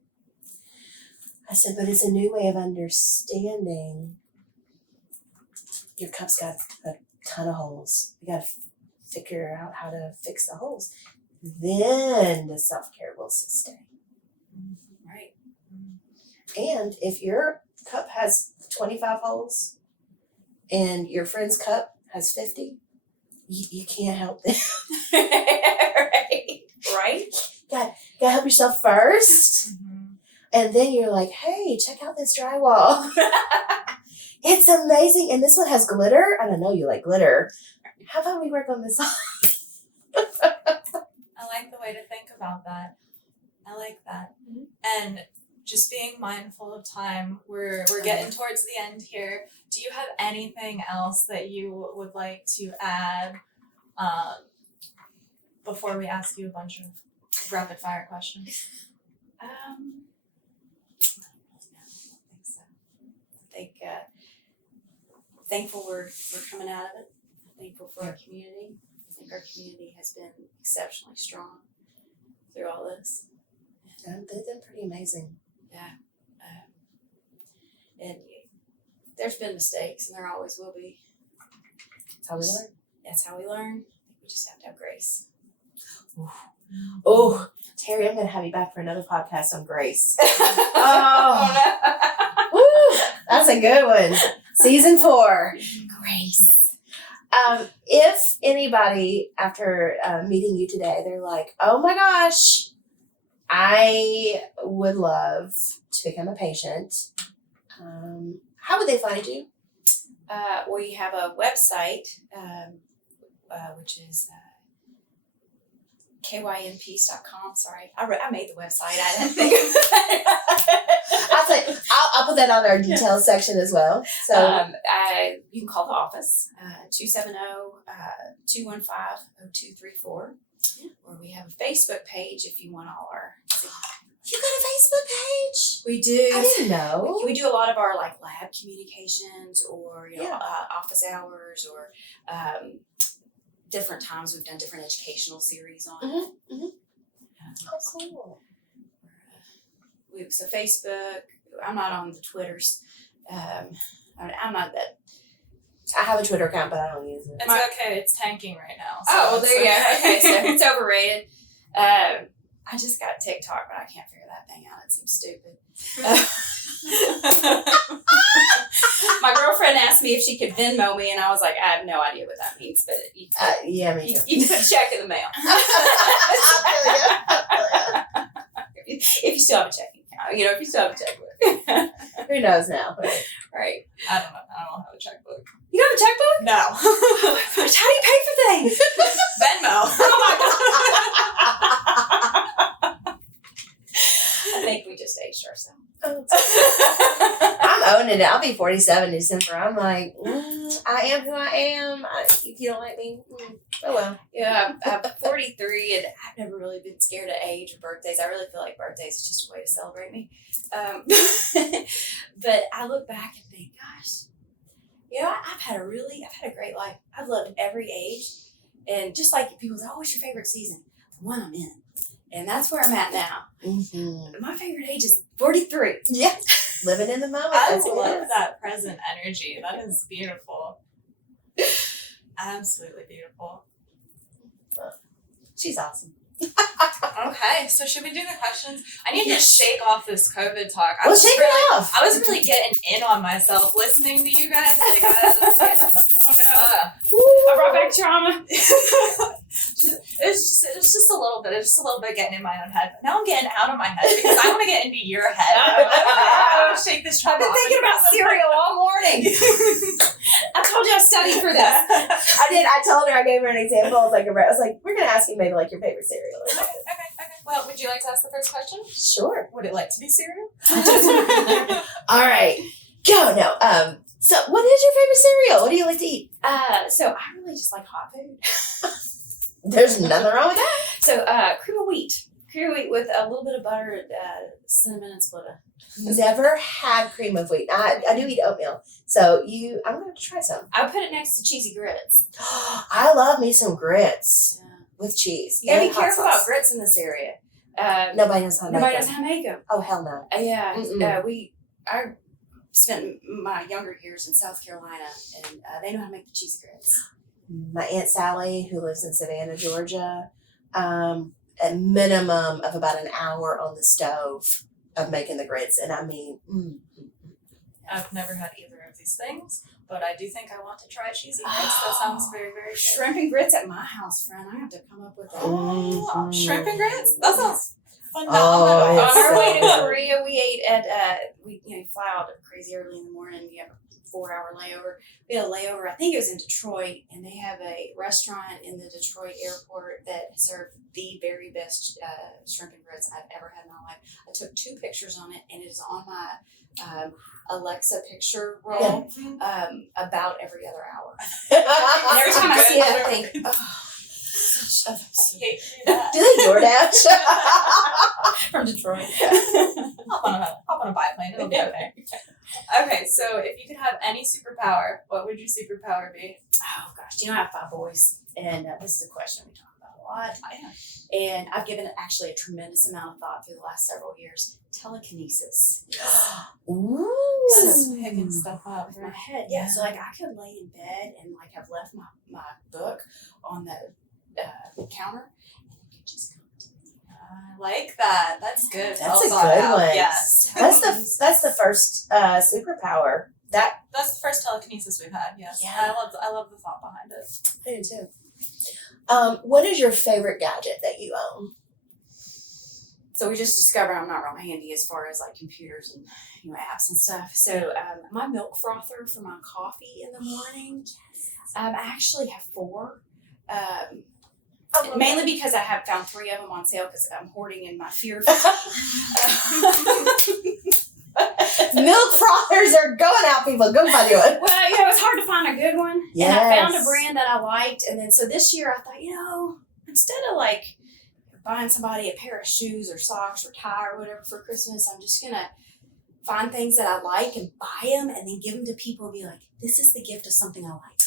I said, but it's a new way of understanding. Your cup's got a ton of holes. You got to figure out how to fix the holes. Then the self-care will sustain. Right. And if your cup has 25 holes and your friend's cup has 50, you can't help them. Right? Gotta help yourself first. And then you're like, hey, check out this drywall. It's amazing. And this one has glitter. I don't know you like glitter. How about we work on this? I like the way to think about that. I like that. And just being mindful of time. We're getting towards the end here. Do you have anything else that you would like to add before we ask you a bunch of rapid fire questions? I don't think so. I think thankful we're coming out of it. Thankful for our community. I think our community has been exceptionally strong through all this. They've been pretty amazing. Yeah. And there's been mistakes, and there always will be. That's how we learn. That's how we learn. I think we just have to have grace. Oh, Terri, I'm going to have you back for another podcast on grace. Woo, that's a good one. Season 4. Grace. If anybody, after meeting you today, they're like, oh my gosh, I would love to become a patient, how would they find you? Well, you have a website, which is kympeace.com. Sorry, I made the website. I didn't think of that. I'll put that on our details section as well. So you can call the office, 270-215-0234. Or we have a Facebook page if you want all our... You got a Facebook page? We do. I didn't know. We do a lot of our lab communications or office hours or different times we've done different educational series on it. Oh, cool. So Facebook, I'm not on the Twitters. I'm not that. I have a Twitter account, but I don't use it. It's okay. It's tanking right now. So there you go. Okay, so it's overrated. I just got TikTok, but I can't figure that thing out. It seems stupid. My girlfriend asked me if she could Venmo me, and I was like, I have no idea what that means, but Yeah, me too. you put a check in the mail. If you still have a checking account, if you still have a checkbook. Who knows now? Right. I don't have a checkbook. You don't have a checkbook? No. Oh my gosh, how do you pay for things? Venmo. Oh my god. I think we just aged ourselves. I'm owning it. I'll be 47 in December. I'm like, I am who I am. If you don't like me, oh well. Yeah, I'm 43, and I've never really been scared of age or birthdays. I really feel like birthdays is just a way to celebrate me. But I look back and think, gosh, I've had a great life. I've loved every age. And just like people say, oh, what's your favorite season? The one I'm in. And that's where I'm at now. Mm-hmm. My favorite age is 43. Yeah. Living in the moment. I That's what it love is. that present energy. That is beautiful. Absolutely beautiful. She's awesome. Okay, so should we do the questions? I need to shake off this COVID talk. Well, shake it off. I was really getting in on myself listening to you guys. Like, oh no. I brought back trauma. It's just a little bit. It's just a little bit getting in my own head. But now I'm getting out of my head because I want to get into your head. I want to shake this trauma I've been off. thinking about cereal all morning. I told you I studied for this. I did. I told her. I gave her an example. I was like, we're gonna ask you maybe like your favorite cereal. Okay. Well, would you like to ask the first question? Sure. Would it like to be cereal? All right. Go. No. So, what is your favorite cereal? What do you like to eat? So I really just like hot food. There's nothing wrong with that. So cream of wheat with a little bit of butter, cinnamon, and splitta. Never had cream of wheat. I do eat oatmeal. So I'm gonna have to try some. I put it next to cheesy grits. I love me some grits with cheese. You gotta be and hot careful sauce. about grits in this area. Nobody knows how to Nobody make knows them. how to make them. Oh hell no. I spent my younger years in South Carolina, and they know how to make the cheesy grits. My Aunt Sally, who lives in Savannah, Georgia, a minimum of about an hour on the stove of making the grits, and I mean, I've never had either of these things, but I do think I want to try cheesy grits. That sounds very, very good. Shrimp and grits at my house, friend. I have to come up with that. Oh, shrimp and grits? That sounds phenomenal. Oh, On it's our way to so Korea, we ate at you fly out crazy early in the morning. You have a 4-hour layover. We had a layover. I think it was in Detroit, and they have a restaurant in the Detroit airport that served the very best shrimp and grits I've ever had in my life. I took 2 pictures on it, and it is on my Alexa picture roll about every other hour. And every time I see it, I think, I hate that. Do they DoorDash? from Detroit. Hop on a biplane. It'll be okay. Okay, so if you could have any superpower, what would your superpower be? Oh gosh, I have 5 boys, and this is a question we talk about a lot. Yeah. And I've given it actually a tremendous amount of thought through the last several years. Telekinesis. Ooh. Just picking stuff up. My head, yeah. So like I could lay in bed and like have left my book on the counter, and it could just come to me. I like that. That's good. That's Well a thought good out. one. Yes. That's the first superpower. That's the first telekinesis we've had. Yes. Yeah. I love the thought behind it. I do too. What is your favorite gadget that you own? So we just discovered I'm not real handy as far as like computers and apps and stuff. So my milk frother for my coffee in the morning. I actually have 4. Mainly because I have found 3 of them on sale because I'm hoarding in my fear. Milk frothers are going out, people. Go find one. Well, it's hard to find a good one. Yes. And I found a brand that I liked. And then so this year I thought, instead of like buying somebody a pair of shoes or socks or tie or whatever for Christmas, I'm just going to find things that I like and buy them and then give them to people and be like, this is the gift of something I like.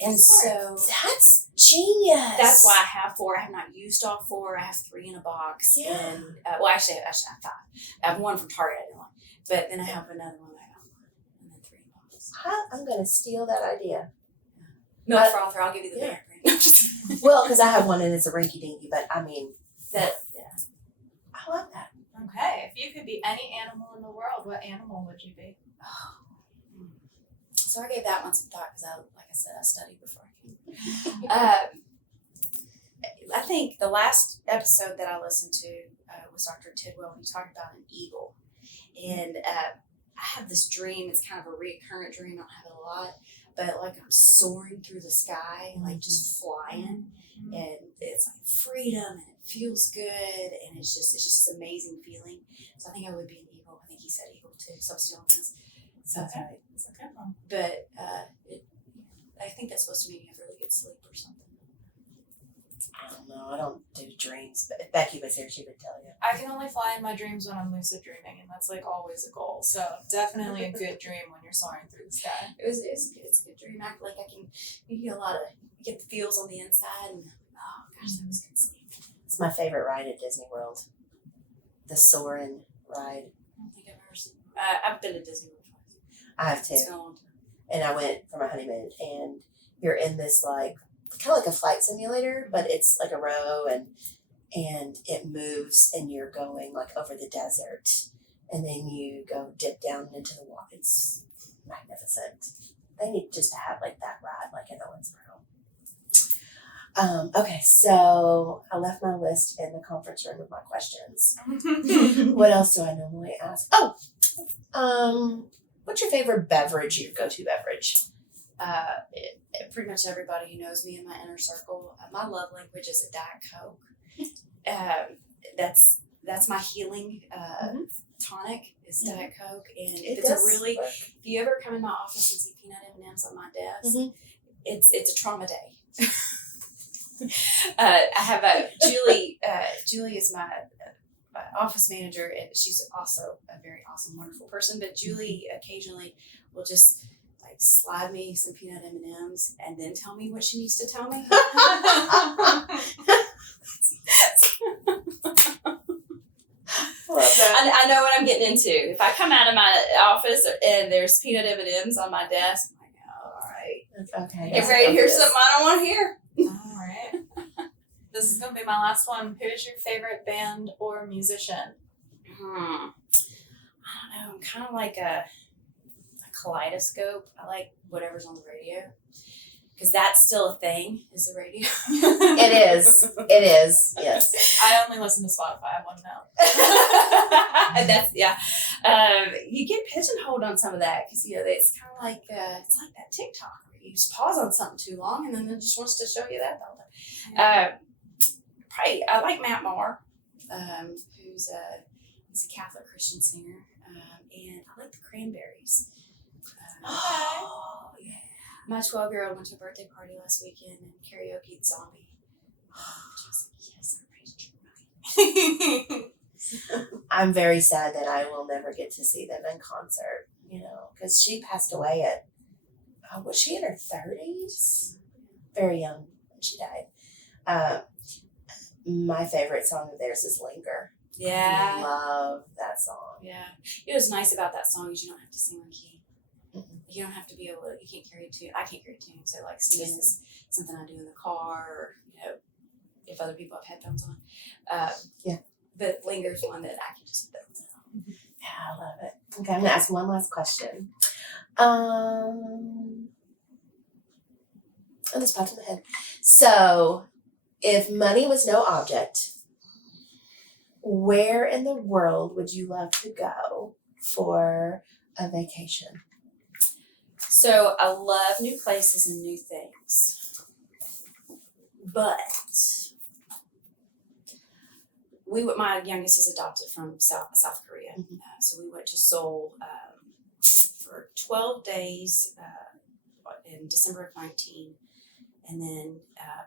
And so that's genius. that's why I have 4. I have not used all 4. I have 3 in a box. Yeah. And actually I have 5. I have 1 from Target. I didn't like. But then I have another one that I got, and then 3 in a box. I'm going to steal that idea. Milk frother, I'll give you the brand. Well, because I have one and it's a rinky dinky, but I mean, I love that. Okay, if you could be any animal in the world, what animal would you be? So I gave that one some thought because like I said, I studied before I came. I think the last episode that I listened to was Dr. Tidwell. He talked about an eagle. And I have this dream. It's kind of a recurrent dream. I don't have it a lot. But like I'm soaring through the sky, like just flying. And it's like freedom and it feels good. And it's just this amazing feeling. So I think I would be an eagle. I think he said eagle too. So I'm still on this. So That's right. It's a good one. But I think that's supposed to mean you have really good sleep or something. I don't know. I don't do dreams, but if Becky was here, she would tell you. I can only fly in my dreams when I'm lucid dreaming, and that's like always a goal. So definitely a good dream when you're soaring through the sky. It's a good dream. You get the feels on the inside, and oh gosh, that was good sleep. It's my favorite ride at Disney World. The Soarin' ride. I don't think I've ever seen. I've been to Disney World twice. I have too. It's been a long time. And I went for my honeymoon, and you're in this like kind of like a flight simulator, but it's like a row, and it moves, and you're going like over the desert, and then you go dip down into the water. It's magnificent. They need just to have like that ride, like in Owensboro. Okay, so I left my list in the conference room with my questions. What else do I normally ask? What's your favorite beverage? Your go-to beverage? Pretty much everybody who knows me in my inner circle, my love language is a Diet Coke. That's my healing tonic is Diet Coke, and if you ever come in my office and see peanut M&Ms on my desk, it's a trauma day. I have Julie. Julie is my office manager, and she's also a very awesome, wonderful person. But Julie occasionally will just like slide me some peanut M&Ms and then tell me what she needs to tell me. Love that. I know what I'm getting into. If I come out of my office and there's peanut M&Ms on my desk, I'm like, oh, all right. Okay. Get ready to hear something I don't want to hear. All right. This is going to be my last one. Who is your favorite band or musician? I don't know. I'm kind of like a kaleidoscope. I like whatever's on the radio. Because that's still a thing, is the radio. It is. Yes. I only listen to Spotify. I want to know. And that's, yeah. You get pigeonholed on some of that because, it's kind of like, it's like that TikTok where you just pause on something too long and then it just wants to show you that all the time. Probably, I like Matt Maher, who's he's a Catholic Christian singer, and I like the Cranberries. Oh, yeah. My 12-year-old went to a birthday party last weekend and karaoke Zombie. She was like, yes, I praised you. I'm very sad that I will never get to see them in concert, because she passed away at, was she in her 30s? Very young when she died. My favorite song of theirs is Linger. Yeah. I love that song. Yeah. It was nice about that song is you don't have to sing on key. Mm-hmm. You don't have to be able to, you can't carry a tune. I can't carry a tune. So like singing is something I do in the car or, if other people have headphones on. Yeah. But Linger's one that I can just put on. Yeah, I love it. Okay, I'm going to ask one last question. This popped in my head. So, if money was no object, where in the world would you love to go for a vacation? So I love new places and new things, but my youngest is adopted from South Korea, so we went to Seoul for 12 days in December of 19, and then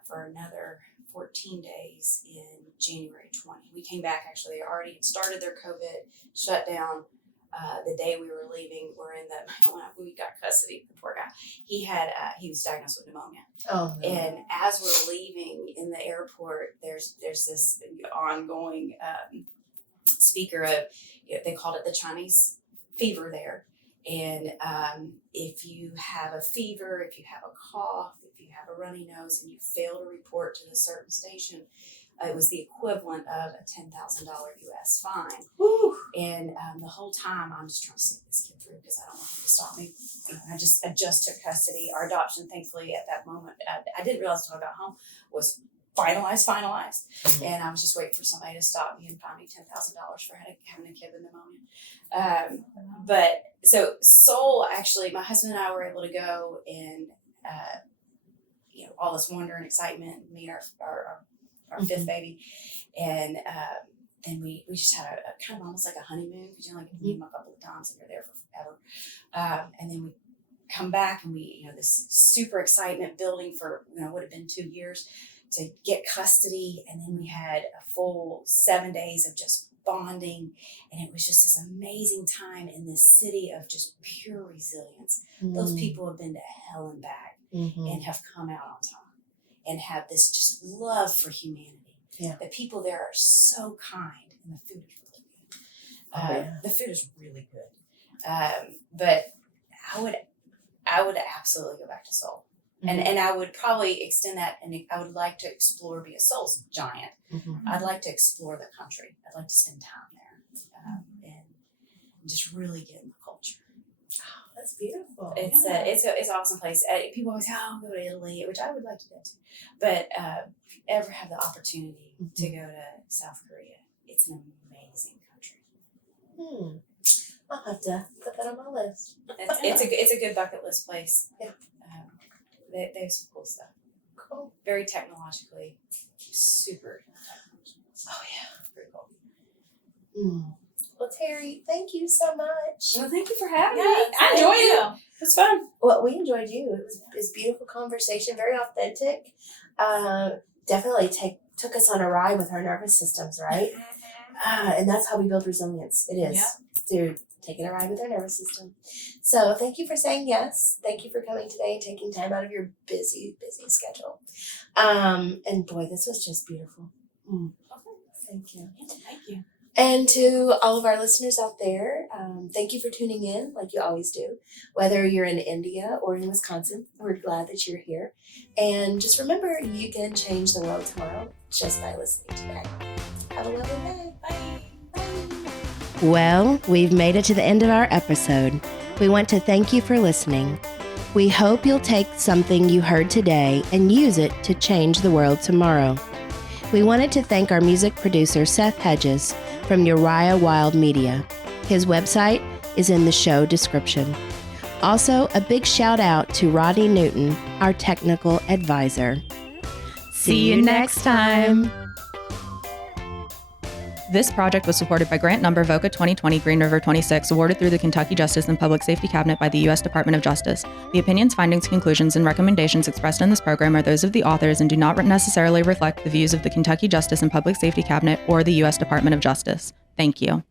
for another 14 days in January 20. We came back, actually, they already had started their COVID shutdown. The day we were leaving, we got custody of the poor guy. He was diagnosed with pneumonia. Oh, no. And as we're leaving in the airport, there's this ongoing speaker of, they called it the Chinese fever there. And if you have a fever, if you have a cough, if you have a runny nose, and you fail to report to the certain station, It was the equivalent of a $10,000 U.S. fine. Whew. And the whole time, I'm just trying to see this kid through because I don't want him to stop me. I just took custody. Our adoption, thankfully, at that moment, I didn't realize until I got home, was finalized. Mm-hmm. And I was just waiting for somebody to stop me and find me $10,000 for having a kid with pneumonia. But so Seoul, actually, my husband and I were able to go and, all this wonder and excitement, meet our fifth baby. And then we just had a kind of almost like a honeymoon, because you only get to meet them a couple of times and you're there for forever. And then we come back and we, this super excitement building for, would have been 2 years to get custody. And then we had a full 7 days of just bonding. And it was just this amazing time in this city of just pure resilience. Those people have been to hell and back and have come out on top and have this just love for humanity. Yeah. The people there are so kind, and the food is really good. The food is really good. But I would absolutely go back to Seoul. And I would probably extend that, and I would like to explore, because Seoul's giant. I'd like to explore the country. I'd like to spend time there and just really get in the culture. Oh, that's beautiful. It's an awesome place. People always say, "Oh, go to Italy," which I would like to go to, but ever have the opportunity to go to South Korea, it's an amazing country. I'll have to put that on my list. It's a good bucket list place. Yeah. They have some cool stuff. Cool. Very technologically super. Oh yeah. Pretty cool. Well, Terri, thank you so much. Well, thank you for having me. Yes, I enjoyed it. It was fun. Well, we enjoyed you. It was beautiful conversation, very authentic. Definitely took us on a ride with our nervous systems, right? And that's how we build resilience. It is through taking a ride with our nervous system. So thank you for saying yes. Thank you for coming today and taking time out of your busy schedule. And boy, this was just beautiful. Thank you. Thank you. And to all of our listeners out there, thank you for tuning in like you always do. Whether you're in India or in Wisconsin, we're glad that you're here. And just remember, you can change the world tomorrow just by listening today. Have a lovely day. Bye. Well, we've made it to the end of our episode. We want to thank you for listening. We hope you'll take something you heard today and use it to change the world tomorrow. We wanted to thank our music producer, Seth Hedges, from Uriah Wild Media. His website is in the show description. Also, a big shout out to Rodney Newton, our technical advisor. See you next time. This project was supported by grant number VOCA 2020 Green River 26, awarded through the Kentucky Justice and Public Safety Cabinet by the U.S. Department of Justice. The opinions, findings, conclusions, and recommendations expressed in this program are those of the authors and do not necessarily reflect the views of the Kentucky Justice and Public Safety Cabinet or the U.S. Department of Justice. Thank you.